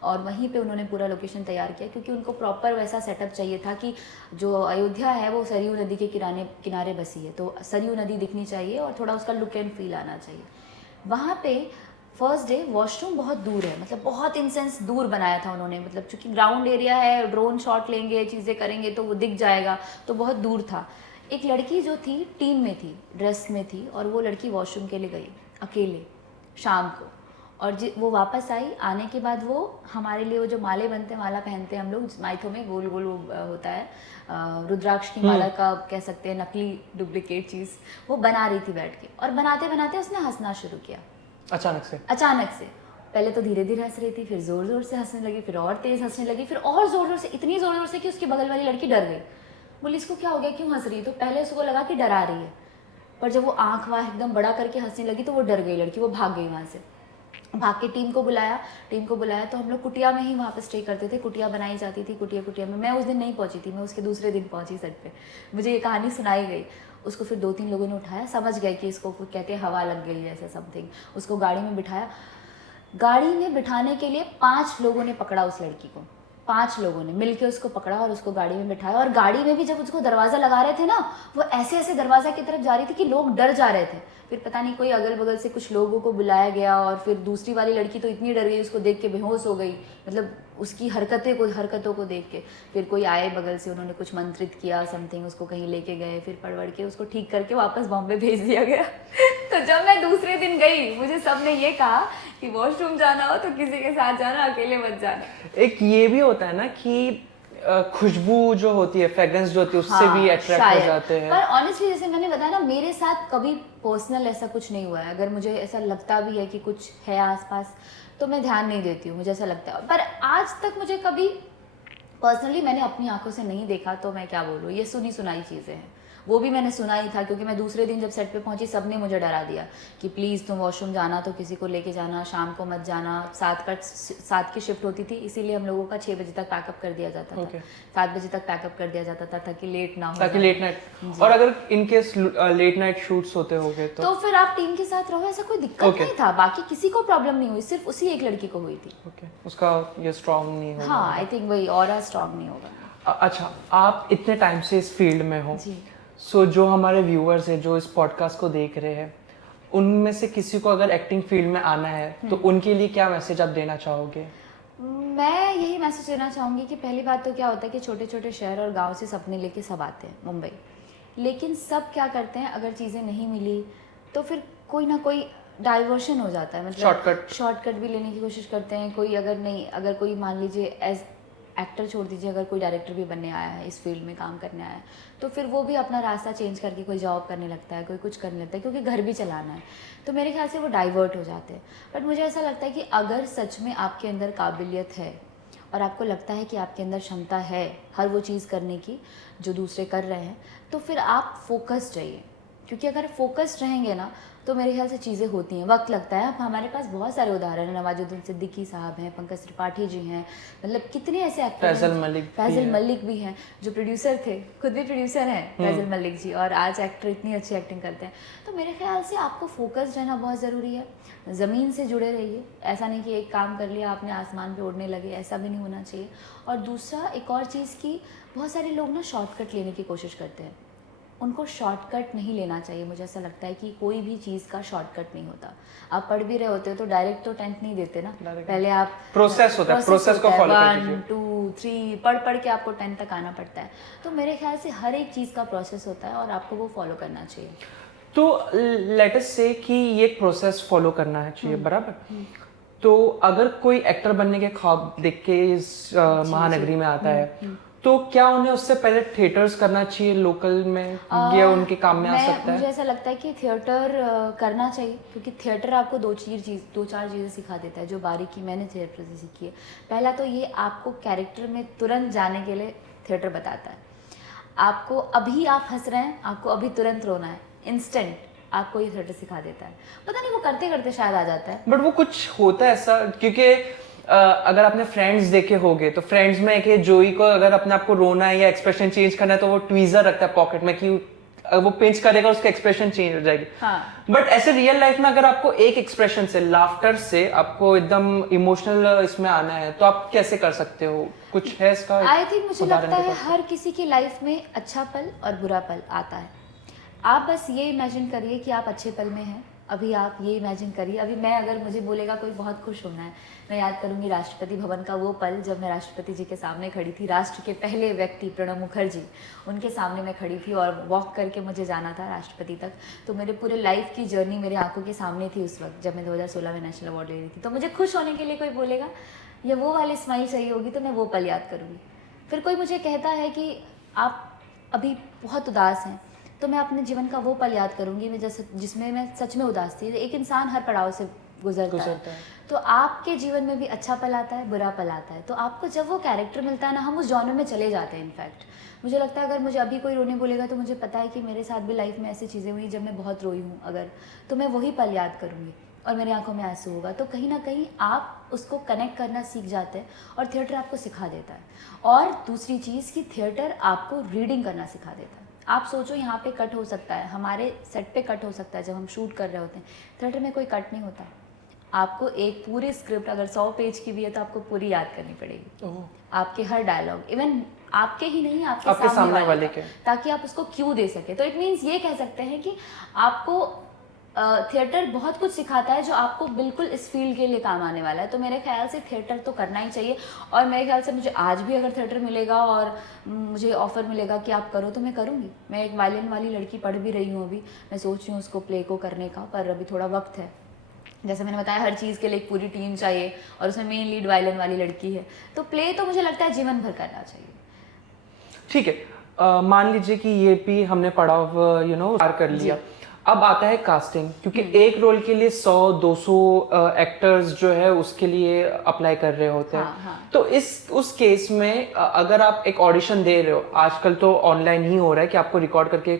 और वहीं पे उन्होंने पूरा लोकेशन तैयार किया, क्योंकि उनको प्रॉपर वैसा सेटअप चाहिए था कि जो अयोध्या है वो सरयू नदी के किनारे बसी है, तो सरयू नदी दिखनी चाहिए और थोड़ा उसका लुक एंड फील आना चाहिए। वहाँ पे फर्स्ट डे वॉशरूम बहुत दूर है, मतलब बहुत इंसेंस दूर बनाया था उन्होंने, मतलब चूंकि ग्राउंड एरिया है, ड्रोन शॉट लेंगे, चीज़ें करेंगे तो वो दिख जाएगा, तो बहुत दूर था। एक लड़की जो थी टीम में थी, ड्रेस में थी, और वो लड़की वॉशरूम के लिए गई अकेले शाम को, और वो वापस आई। आने के बाद वो हमारे लिए वो जो माले बनते हैं, माला पहनते हैं हम लोग माइथो में, गोल गोल होता है, रुद्राक्ष की माला का कह सकते हैं, नकली डुप्लीकेट चीज़, वो बना रही थी बैठ के, और बनाते बनाते उसने हंसना शुरू किया अचानक से। पहले तो धीरे धीरे हंस रही थी, फिर जोर जोर से हंसने लगी, फिर और तेज हंसने लगी, फिर और जोर जोर से, इतनी जोर जोर से कि उसकी बगल वाली लड़की डर गई। बोली इसको क्या हो गया, क्यों हंस रही है? तो पहले उसको लगा कि डरा रही है, पर जब वो आंख वाँख एकदम बड़ा करके हंसने लगी तो वो डर गई लड़की, वो भाग गई वहाँ से। भाग के टीम को बुलाया तो हम लोग कुटिया में ही वहाँ पे स्टे करते थे, कुटिया बनाई जाती थी, कुटिया में। मैं उस दिन नहीं पहुँची थी, मैं उसके दूसरे दिन पहुँची सेट पे, मुझे ये कहानी सुनाई गई। उसको फिर 2-3 लोगों ने उठाया, समझ गए कि इसको कहते हैं हवा लग गई जैसे समथिंग। उसको गाड़ी में बिठाया, गाड़ी में बिठाने के लिए 5 लोगों ने पकड़ा उस लड़की को, 5 लोगों ने मिलके उसको पकड़ा और उसको गाड़ी में बिठाया। और गाड़ी में भी जब उसको दरवाज़ा लगा रहे थे ना, वो ऐसे ऐसे दरवाज़ा की तरफ जा रही थी कि लोग डर जा रहे थे। फिर पता नहीं कोई अगल बगल से कुछ लोगों को बुलाया गया, और फिर दूसरी वाली लड़की तो इतनी डर गई, उसको देख के बेहोश हो गई, मतलब उसकी हरकतों को देख के। फिर कोई आए बगल से, उन्होंने कुछ मंत्रित किया समथिंग, उसको कहीं लेके गए, फिर पड़वड़ के उसको ठीक करके वापस बॉम्बे भेज दिया गया। तो जब मैं दूसरे दिन गई, मुझे सबने ये कहा कि वॉशरूम जाना हो तो किसी के साथ जाना, अकेले मत जाना। एक ये भी होता है ना कि खुशबू जो होती है, फ्रेग्रेंस जो होती है, उससे हाँ, भी अट्रैक्ट हो जाते हैं। पर ऑनेस्टली जैसे मैंने बताया ना, मेरे साथ कभी पर्सनल ऐसा कुछ नहीं हुआ है। अगर मुझे ऐसा लगता भी है कि कुछ है आसपास, तो मैं ध्यान नहीं देती हूँ, मुझे ऐसा लगता है। पर आज तक मुझे कभी पर्सनली मैंने अपनी आंखों से नहीं देखा, तो मैं क्या बोलूँ, ये सुनी सुनाई चीज़ें हैं। वो भी मैंने सुना ही था, क्योंकि मैं दूसरे दिन जब सेट पे पहुंची, सबने मुझे डरा दिया कि प्लीज़ तुम वॉशरूम जाना तो किसी को लेके जाना, शाम को मत जाना। 7 की शिफ्ट होती थी, इसीलिए हम लोगों का 6 बजे तक पैकअप कर दिया जाता था। 7 बजे तक पैकअप कर दिया जाता था ताकि लेट ना हो, ताकि लेट नाइट। और अगर इनकेस लेट नाइट शूट्स होते होंगे तो फिर आप टीम के साथ रहो, ऐसा कोई दिक्कत नहीं था। बाकी किसी को प्रॉब्लम नहीं हुई, सिर्फ उसी एक लड़की को हुई थी। उसका ये स्ट्रांग नहीं होगा। हाँ, आई थिंक वही ऑरा स्ट्रांग नहीं होगा। अच्छा, आप इतने टाइम से इस फील्ड में हो, जी। सो जो हमारे व्यूअर्स हैं जो इस पॉडकास्ट को देख रहे हैं, उनमें से किसी को अगर एक्टिंग फील्ड में आना है तो उनके लिए क्या मैसेज आप देना चाहोगे? मैं यही मैसेज देना चाहूँगी कि पहली बात तो क्या होता है कि छोटे छोटे शहर और गांव से सपने लेके सब आते हैं मुंबई, लेकिन सब क्या करते हैं, अगर चीज़ें नहीं मिली तो फिर कोई ना कोई डाइवर्शन हो जाता है, मतलब शॉर्टकट भी लेने की कोशिश करते हैं। कोई अगर कोई मान लीजिए एज एक्टर छोड़ दीजिए, अगर कोई डायरेक्टर भी बनने आया है, इस फील्ड में काम करने आया है, तो फिर वो भी अपना रास्ता चेंज करके कोई जॉब करने लगता है, कोई कुछ करने लगता है, क्योंकि घर भी चलाना है। तो मेरे ख्याल से वो डाइवर्ट हो जाते हैं। बट मुझे ऐसा लगता है कि अगर सच में आपके अंदर काबिलियत है और आपको लगता है कि आपके अंदर क्षमता है हर वो चीज़ करने की जो दूसरे कर रहे हैं, तो फिर आप फोकस्ड रहिए, क्योंकि अगर फोकस्ड रहेंगे ना तो मेरे ख्याल से चीज़ें होती हैं। वक्त लगता है। अब हमारे पास बहुत सारे उदाहरण हैं, नवाजुद्दीन सिद्दीकी साहब हैं, पंकज त्रिपाठी जी हैं, मतलब कितने ऐसे एक्टर हैं, फैजल मलिक भी हैं जो प्रोड्यूसर थे, खुद भी प्रोड्यूसर हैं फैजल मलिक जी, और आज एक्टर इतनी अच्छी एक्टिंग करते हैं। तो मेरे ख्याल से आपको फोकस्ड रहना बहुत ज़रूरी है, ज़मीन से जुड़े रहिए। ऐसा नहीं कि एक काम कर लिया आपने आसमान पे उड़ने लगे, ऐसा भी नहीं होना चाहिए। और दूसरा एक और चीज़ की बहुत सारे लोग ना शॉर्टकट लेने की कोशिश करते हैं, उनको शॉर्टकट नहीं लेना चाहिए। मुझे ऐसा लगता है कि कोई भी चीज़ का शॉर्टकट नहीं होता। आप पढ़ भी रहे होते हो तो डायरेक्ट तो 10th नहीं देते ना, पहले आप प्रोसेस होता है, प्रोसेस को फॉलो करते 1 2 3 पढ़ के आपको 10 तक आना पड़ता है। तो मेरे ख्याल से हर एक चीज़ का प्रोसेस होता है और आपको वो फॉलो करना चाहिए। तो लेट अस से कि ये प्रोसेस फॉलो करना है चाहिए, बराबर। तो अगर कोई एक्टर बनने के ख्वाब देख के इस महानगरी में आता है, तो क्या उन्हें उससे पहले थिएटर्स करना चाहिए लोकल में, या उनके काम में आ सकता मुझे है? ऐसा लगता है कि थिएटर करना चाहिए, क्योंकि थिएटर आपको दो चार चीज़ें सिखा देता है जो बारीकी मैंने थिएटर से सीखी है। पहला तो ये आपको कैरेक्टर में तुरंत जाने के लिए थिएटर बताता है। आपको अभी आप हंस रहे हैं, आपको अभी तुरंत रोना है, इंस्टेंट आपको ये थिएटर सिखा देता है। पता नहीं वो करते करते शायद आ जाता है। बट वो कुछ होता है ऐसा, क्योंकि अगर आपने फ्रेंड्स देखे होंगे तो फ्रेंड्स में एक जोई को अगर अपने आप को रोना है या एक्सप्रेशन चेंज करना है तो वो ट्वीजर रखता है पॉकेट में कि वो पिंच करेगा उसका एक्सप्रेशन चेंज हो जाएगी। हाँ। बट ऐसे रियल लाइफ में अगर आपको एक एक्सप्रेशन से, लाफ्टर से आपको एकदम इमोशनल इसमें आना है तो आप कैसे कर सकते हो? कुछ है इसका? आई थिंक मुझे लगता है हर किसी की लाइफ में अच्छा पल और बुरा पल आता है। आप बस ये इमेजिन करिए कि आप अच्छे पल में हैं। अभी आप ये इमेजिन करिए, अभी मैं अगर मुझे बोलेगा कोई बहुत खुश होना है, मैं याद करूंगी राष्ट्रपति भवन का वो पल जब मैं राष्ट्रपति जी के सामने खड़ी थी। राष्ट्र के पहले व्यक्ति प्रणब मुखर्जी, उनके सामने मैं खड़ी थी और वॉक करके मुझे जाना था राष्ट्रपति तक। तो मेरे पूरे लाइफ की जर्नी मेरी आंखों के सामने थी उस वक्त जब मैं 2016 में नेशनल अवार्ड ले रही थी। तो मुझे खुश होने के लिए कोई बोलेगा या वो वाली स्माइल चाहिए होगी तो मैं वो पल याद करूँगी। फिर कोई मुझे कहता है कि आप अभी बहुत उदास हैं, तो मैं अपने जीवन का वो पल याद करूंगी मैं जिसमें मैं सच में उदास थी। एक इंसान हर पड़ाव से गुजरता है। तो आपके जीवन में भी अच्छा पल आता है, बुरा पल आता है। तो आपको जब वो कैरेक्टर मिलता है ना, हम उस जॉनर में चले जाते हैं। इनफैक्ट मुझे लगता है अगर मुझे अभी कोई रोने बोलेगा तो मुझे पता है कि मेरे साथ भी लाइफ में ऐसी चीज़ें हुई जब मैं बहुत रोई हूँ अगर, तो मैं वही पल याद करूँगी और मेरी आंखों में आंसू होगा। तो कहीं ना कहीं आप उसको कनेक्ट करना सीख जाते हैं और थिएटर आपको सिखा देता है। और दूसरी चीज़ कि थिएटर आपको रीडिंग करना सिखा देता है। आप सोचो यहाँ पे कट हो सकता है, हमारे सेट पे कट हो सकता है जब हम शूट कर रहे होते हैं। थिएटर में कोई कट नहीं होता। आपको एक पूरी स्क्रिप्ट अगर 100 पेज की भी है तो आपको पूरी याद करनी पड़ेगी। आपके हर डायलॉग, इवन आपके ही नहीं, आपके सामने वाले के, ताकि आप उसको क्यों दे सके। तो इट मीन्स ये कह सकते हैं कि आपको थिएटर बहुत कुछ सिखाता है जो आपको बिल्कुल इस फील्ड के लिए काम आने वाला है। तो मेरे ख्याल से थिएटर तो करना ही चाहिए। और मेरे ख्याल से मुझे आज भी अगर थिएटर मिलेगा और मुझे ऑफर मिलेगा कि आप करो तो मैं करूँगी। मैं एक वायलिन वाली लड़की पढ़ भी रही हूँ अभी, मैं सोच रही हूँ उसको प्ले को करने का, पर अभी थोड़ा वक्त है। जैसे मैंने बताया हर चीज़ के लिए एक पूरी टीम चाहिए और उसमें मेन लीड वायलिन वाली लड़की है। तो प्ले तो मुझे लगता है जीवन भर करना चाहिए। ठीक है, मान लीजिए कि ये भी हमने पढ़ाव पार कर लिया। अब आता है कास्टिंग, क्योंकि एक रोल के लिए 100-200 एक्टर्स जो है उसके लिए अप्लाई कर रहे होते हैं। हाँ। तो उस केस में अगर आप एक ऑडिशन दे रहे हो, आजकल तो ऑनलाइन ही हो रहा है कि आपको रिकॉर्ड करके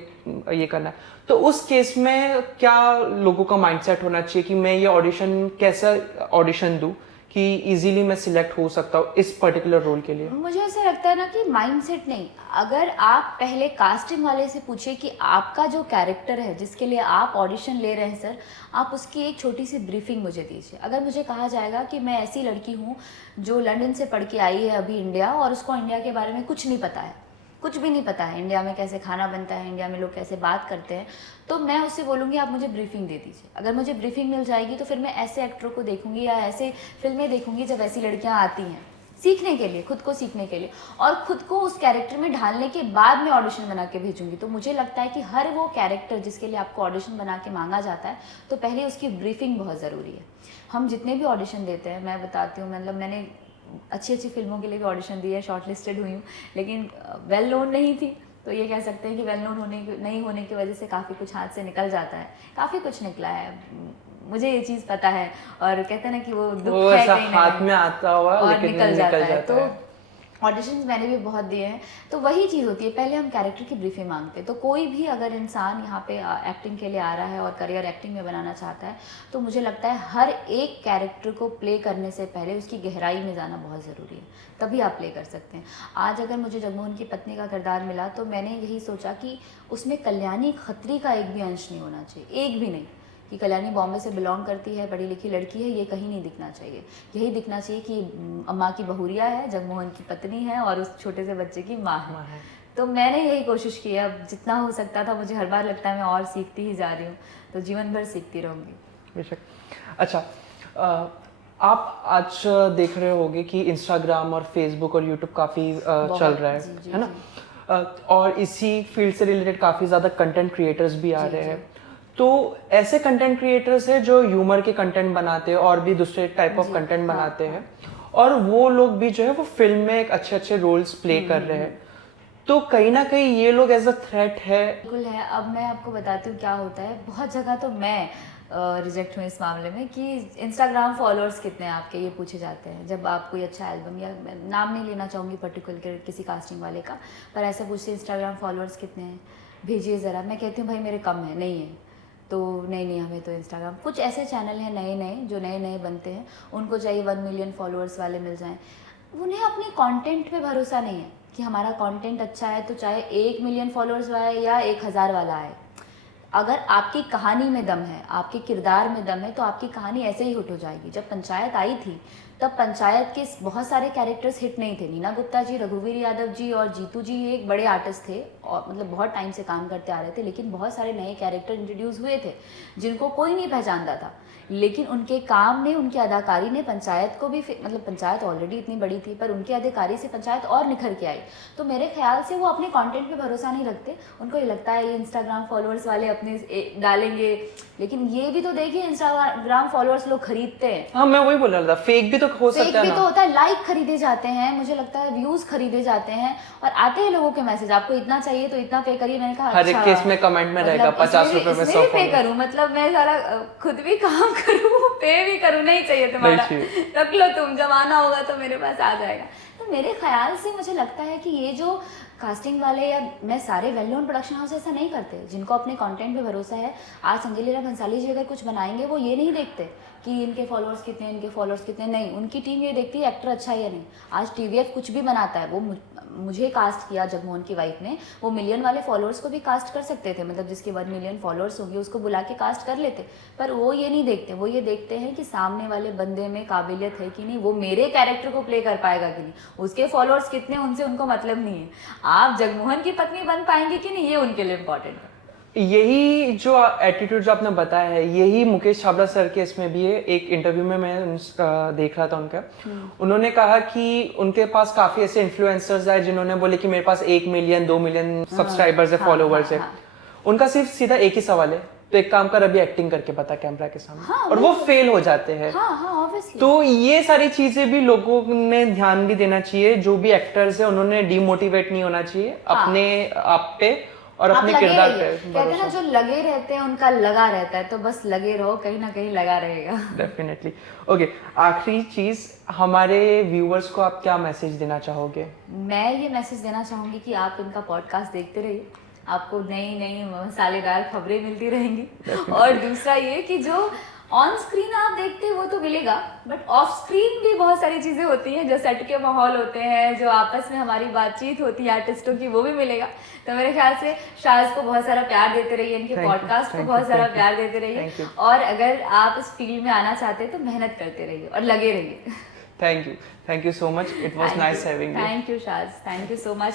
ये करना है, तो उस केस में क्या लोगों का माइंडसेट होना चाहिए कि मैं ये ऑडिशन कैसा ऑडिशन दूं कि इजीली मैं सिलेक्ट हो सकता हूँ इस पर्टिकुलर रोल के लिए? मुझे ऐसा लगता है ना कि माइंडसेट नहीं, अगर आप पहले कास्टिंग वाले से पूछिए कि आपका जो कैरेक्टर है जिसके लिए आप ऑडिशन ले रहे हैं सर, आप उसकी एक छोटी सी ब्रीफिंग मुझे दीजिए। अगर मुझे कहा जाएगा कि मैं ऐसी लड़की हूँ जो लंदन से पढ़ के आई है अभी इंडिया, और उसको इंडिया के बारे में कुछ नहीं पता है, कुछ भी नहीं पता है, इंडिया में कैसे खाना बनता है, इंडिया में लोग कैसे बात करते हैं, तो मैं उससे बोलूँगी आप मुझे ब्रीफिंग दे दीजिए। अगर मुझे ब्रीफिंग मिल जाएगी तो फिर मैं ऐसे एक्टरों को देखूंगी या ऐसे फिल्में देखूंगी जब ऐसी लड़कियां आती हैं सीखने के लिए, खुद को सीखने के लिए, और खुद को उस कैरेक्टर में ढालने के बाद मैं ऑडिशन बना के भेजूंगी। तो मुझे लगता है कि हर वो कैरेक्टर जिसके लिए आपको ऑडिशन बना के मांगा जाता है तो पहले उसकी ब्रीफिंग बहुत ज़रूरी है। हम जितने भी ऑडिशन देते हैं, मैं बताती हूँ, मतलब मैंने अच्छी फिल्मों के लिए भी ऑडिशन दिए, शॉर्ट लिस्टेड हुई हूँ, लेकिन वेल नोन नहीं थी। तो ये कह सकते हैं कि वेल नोन नहीं होने की वजह से काफ़ी कुछ हाथ से निकल जाता है, काफ़ी कुछ निकला है, मुझे ये चीज़ पता है। और कहते हैं ना कि वो दुख है कहीं ना हाथ में आता हुआ और लेकिन निकल जाता है। तो है। ऑडिशंस मैंने भी बहुत दिए हैं। तो वही चीज़ होती है, पहले हम कैरेक्टर की ब्रीफिंग मांगते हैं। तो कोई भी अगर इंसान यहाँ पे एक्टिंग के लिए आ रहा है और करियर एक्टिंग में बनाना चाहता है, तो मुझे लगता है हर एक कैरेक्टर को प्ले करने से पहले उसकी गहराई में जाना बहुत ज़रूरी है, तभी आप प्ले कर सकते हैं। आज अगर मुझे जगमोहन की पत्नी का किरदार मिला तो मैंने यही सोचा कि उसमें कल्याणी खत्री का एक भी अंश नहीं होना चाहिए, एक भी नहीं, कि कल्याणी बॉम्बे से बिलोंग करती है, पढ़ी लिखी लड़की है, ये कहीं नहीं दिखना चाहिए। यही दिखना चाहिए कि अम्मा की बहुरिया है, जगमोहन की पत्नी है और उस छोटे से बच्चे की माँ है। तो मैंने यही कोशिश की है, अब जितना हो सकता था, मुझे हर बार लगता है मैं और सीखती ही जा रही हूँ, तो जीवन भर सीखती रहूँगी। बेशक। अच्छा, आप आज देख रहे होंगे कि इंस्टाग्राम और फेसबुक और यूट्यूब काफ़ी चल रहा है ना? और इसी फील्ड से रिलेटेड काफ़ी ज़्यादा कंटेंट क्रिएटर्स भी आ रहे हैं। तो ऐसे कंटेंट क्रिएटर्स हैं जो ह्यूमर के कंटेंट बनाते हैं और भी दूसरे टाइप ऑफ कंटेंट बनाते हैं, और वो लोग भी जो है वो फिल्म में एक अच्छे अच्छे रोल्स प्ले कर रहे हैं। तो कहीं ना कहीं ये लोग एज अ थ्रेट है। बिल्कुल है। अब मैं आपको बताती हूँ क्या होता है, बहुत जगह तो मैं रिजेक्ट हूँ इस मामले में कि इंस्टाग्राम फॉलोअर्स कितने हैं आपके, ये पूछे जाते हैं जब आप कोई अच्छा एल्बम, या मैं नाम नहीं लेना चाहूँगी पर्टिकुलर किसी कास्टिंग वाले का, पर ऐसे पूछते इंस्टाग्राम फॉलोअर्स कितने हैं, भेजिए ज़रा। मैं कहती हूँ भाई मेरे कम है, नहीं है, तो नहीं हमें तो इंस्टाग्राम, कुछ ऐसे चैनल हैं नए जो नए बनते हैं, उनको चाहिए 1 मिलियन फॉलोअर्स वाले मिल जाएं। उन्हें अपने कंटेंट पे भरोसा नहीं है कि हमारा कंटेंट अच्छा है तो चाहे 1 मिलियन फॉलोअर्स आए या 1000 वाला आए। अगर आपकी कहानी में दम है, आपके किरदार में दम है, तो आपकी कहानी ऐसे ही हिट हो जाएगी। जब पंचायत आई थी तब पंचायत के बहुत सारे कैरेक्टर्स हिट नहीं थे। नीना गुप्ता जी, रघुवीर यादव जी और जीतू जी एक बड़े आर्टिस्ट थे और मतलब बहुत टाइम से काम करते आ रहे थे, लेकिन बहुत सारे नए कैरेक्टर इंट्रोड्यूस हुए थे जिनको कोई नहीं पहचानता था, लेकिन उनके काम ने, उनकी अदाकारी ने पंचायत को भी, मतलब पंचायत ऑलरेडी इतनी बड़ी थी पर उनके अदाकारी से पंचायत और निखर के आई। तो मेरे ख्याल से वो अपने कंटेंट पे भरोसा नहीं रखते, उनको ये लगता है ये इंस्टाग्राम फॉलोअर्स वाले अपने डालेंगे, लेकिन ये भी तो देखिए इंस्टाग्राम फॉलोअर्स लोग खरीदते हैं। हाँ, मैं वही बोल रहा था, फेक भी तो हो सकता है ना। फेक भी तो होता है, लाइक खरीदे जाते हैं, मुझे लगता है व्यूज खरीदे जाते हैं, और आते हैं लोगों के मैसेज, आपको इतना चाहिए तो इतना पे करिए। मैंने कहा हर एक केस में कमेंट में रहेगा 50 रुपए में 100 पे करूं, मतलब मैं सारा खुद भी काम करूं, पे भी करूं, नहीं चाहिए तुम्हारा, रख लो तुम, जब आना होगा तो मेरे पास आ जाएगा। तो मेरे ख्याल से मुझे लगता है कि ये जो कास्टिंग वाले, या मैं सारे वेल नोन प्रोडक्शन हाउस ऐसा नहीं करते, जिनको अपने कंटेंट पे भरोसा है। आज संजय लीला भंसाली जी अगर कुछ बनाएंगे, वो ये नहीं देखते कि इनके फॉलोअर्स कितने, इनके फॉलोअर्स कितने, नहीं, उनकी टीम ये देखती है एक्टर अच्छा है या नहीं। आज टीवीएफ कुछ भी बनाता है, वो मुझे कास्ट किया जगमोहन की वाइफ ने, वो मिलियन वाले फॉलोअर्स को भी कास्ट कर सकते थे, मतलब जिसके 1 मिलियन फॉलोअर्स होंगे उसको बुला के कास्ट कर लेते, पर वो ये नहीं देखते। वो ये देखते हैं कि सामने वाले बंदे में काबिलियत है कि नहीं, वो मेरे कैरेक्टर को प्ले कर पाएगा कि नहीं, उसके फॉलोअर्स कितने उनसे उनको मतलब नहीं है, आप जगमोहन की पत्नी बन पाएंगे कि नहीं, ये उनके लिए इम्पोर्टेंट है। यही जो एटीट्यूड जो आपने बताया है, यही मुकेश छाबड़ा सर के इसमें भी है। एक इंटरव्यू में मैं देख रहा था उनका, उन्होंने कहा कि उनके पास काफी ऐसे इन्फ्लुएंसर्स आए जिन्होंने बोले कि मेरे पास 1 मिलियन 2 मिलियन सब्सक्राइबर्स है, फॉलोवर्स है। उनका सिर्फ सीधा एक ही सवाल है, तो एक काम कर, अभी एक्टिंग करके बता कैमरा के सामने, और वो फेल हो जाते हैं। तो ये सारी चीजें भी लोगों ने ध्यान भी देना चाहिए, जो भी एक्टर्स है उन्होंने डिमोटिवेट नहीं होना चाहिए अपने आप पे और अपने किरदार पे। कहते हैं ना, जो लगे रहते हैं उनका लगा रहता है, तो बस लगे रहो, कहीं ना कहीं लगा रहेगा। डेफिनेटली। ओके, आखिरी चीज, हमारे व्यूअर्स को आप क्या मैसेज देना चाहोगे? मैं ये मैसेज देना चाहूंगी कि आप इनका पॉडकास्ट देखते रहिए, आपको नई मसालेदार खबरें मिलती रहेंगी। और दूसरा ये कि जो ऑन स्क्रीन आप देखते हैं वो तो मिलेगा, बट ऑफ स्क्रीन भी बहुत सारी चीज़ें होती हैं, जो सेट के माहौल होते हैं, जो आपस में हमारी बातचीत होती है आर्टिस्टों की, वो भी मिलेगा। तो मेरे ख्याल से शाज़ को बहुत सारा प्यार देते रहिए, इनके पॉडकास्ट को बहुत सारा प्यार देते रहिए, और अगर आप इस फील्ड में आना चाहते हैं तो मेहनत करते रहिए और लगे रहिए। Thank you so much, it was nice having you. Thank you Shaz, thank you so much.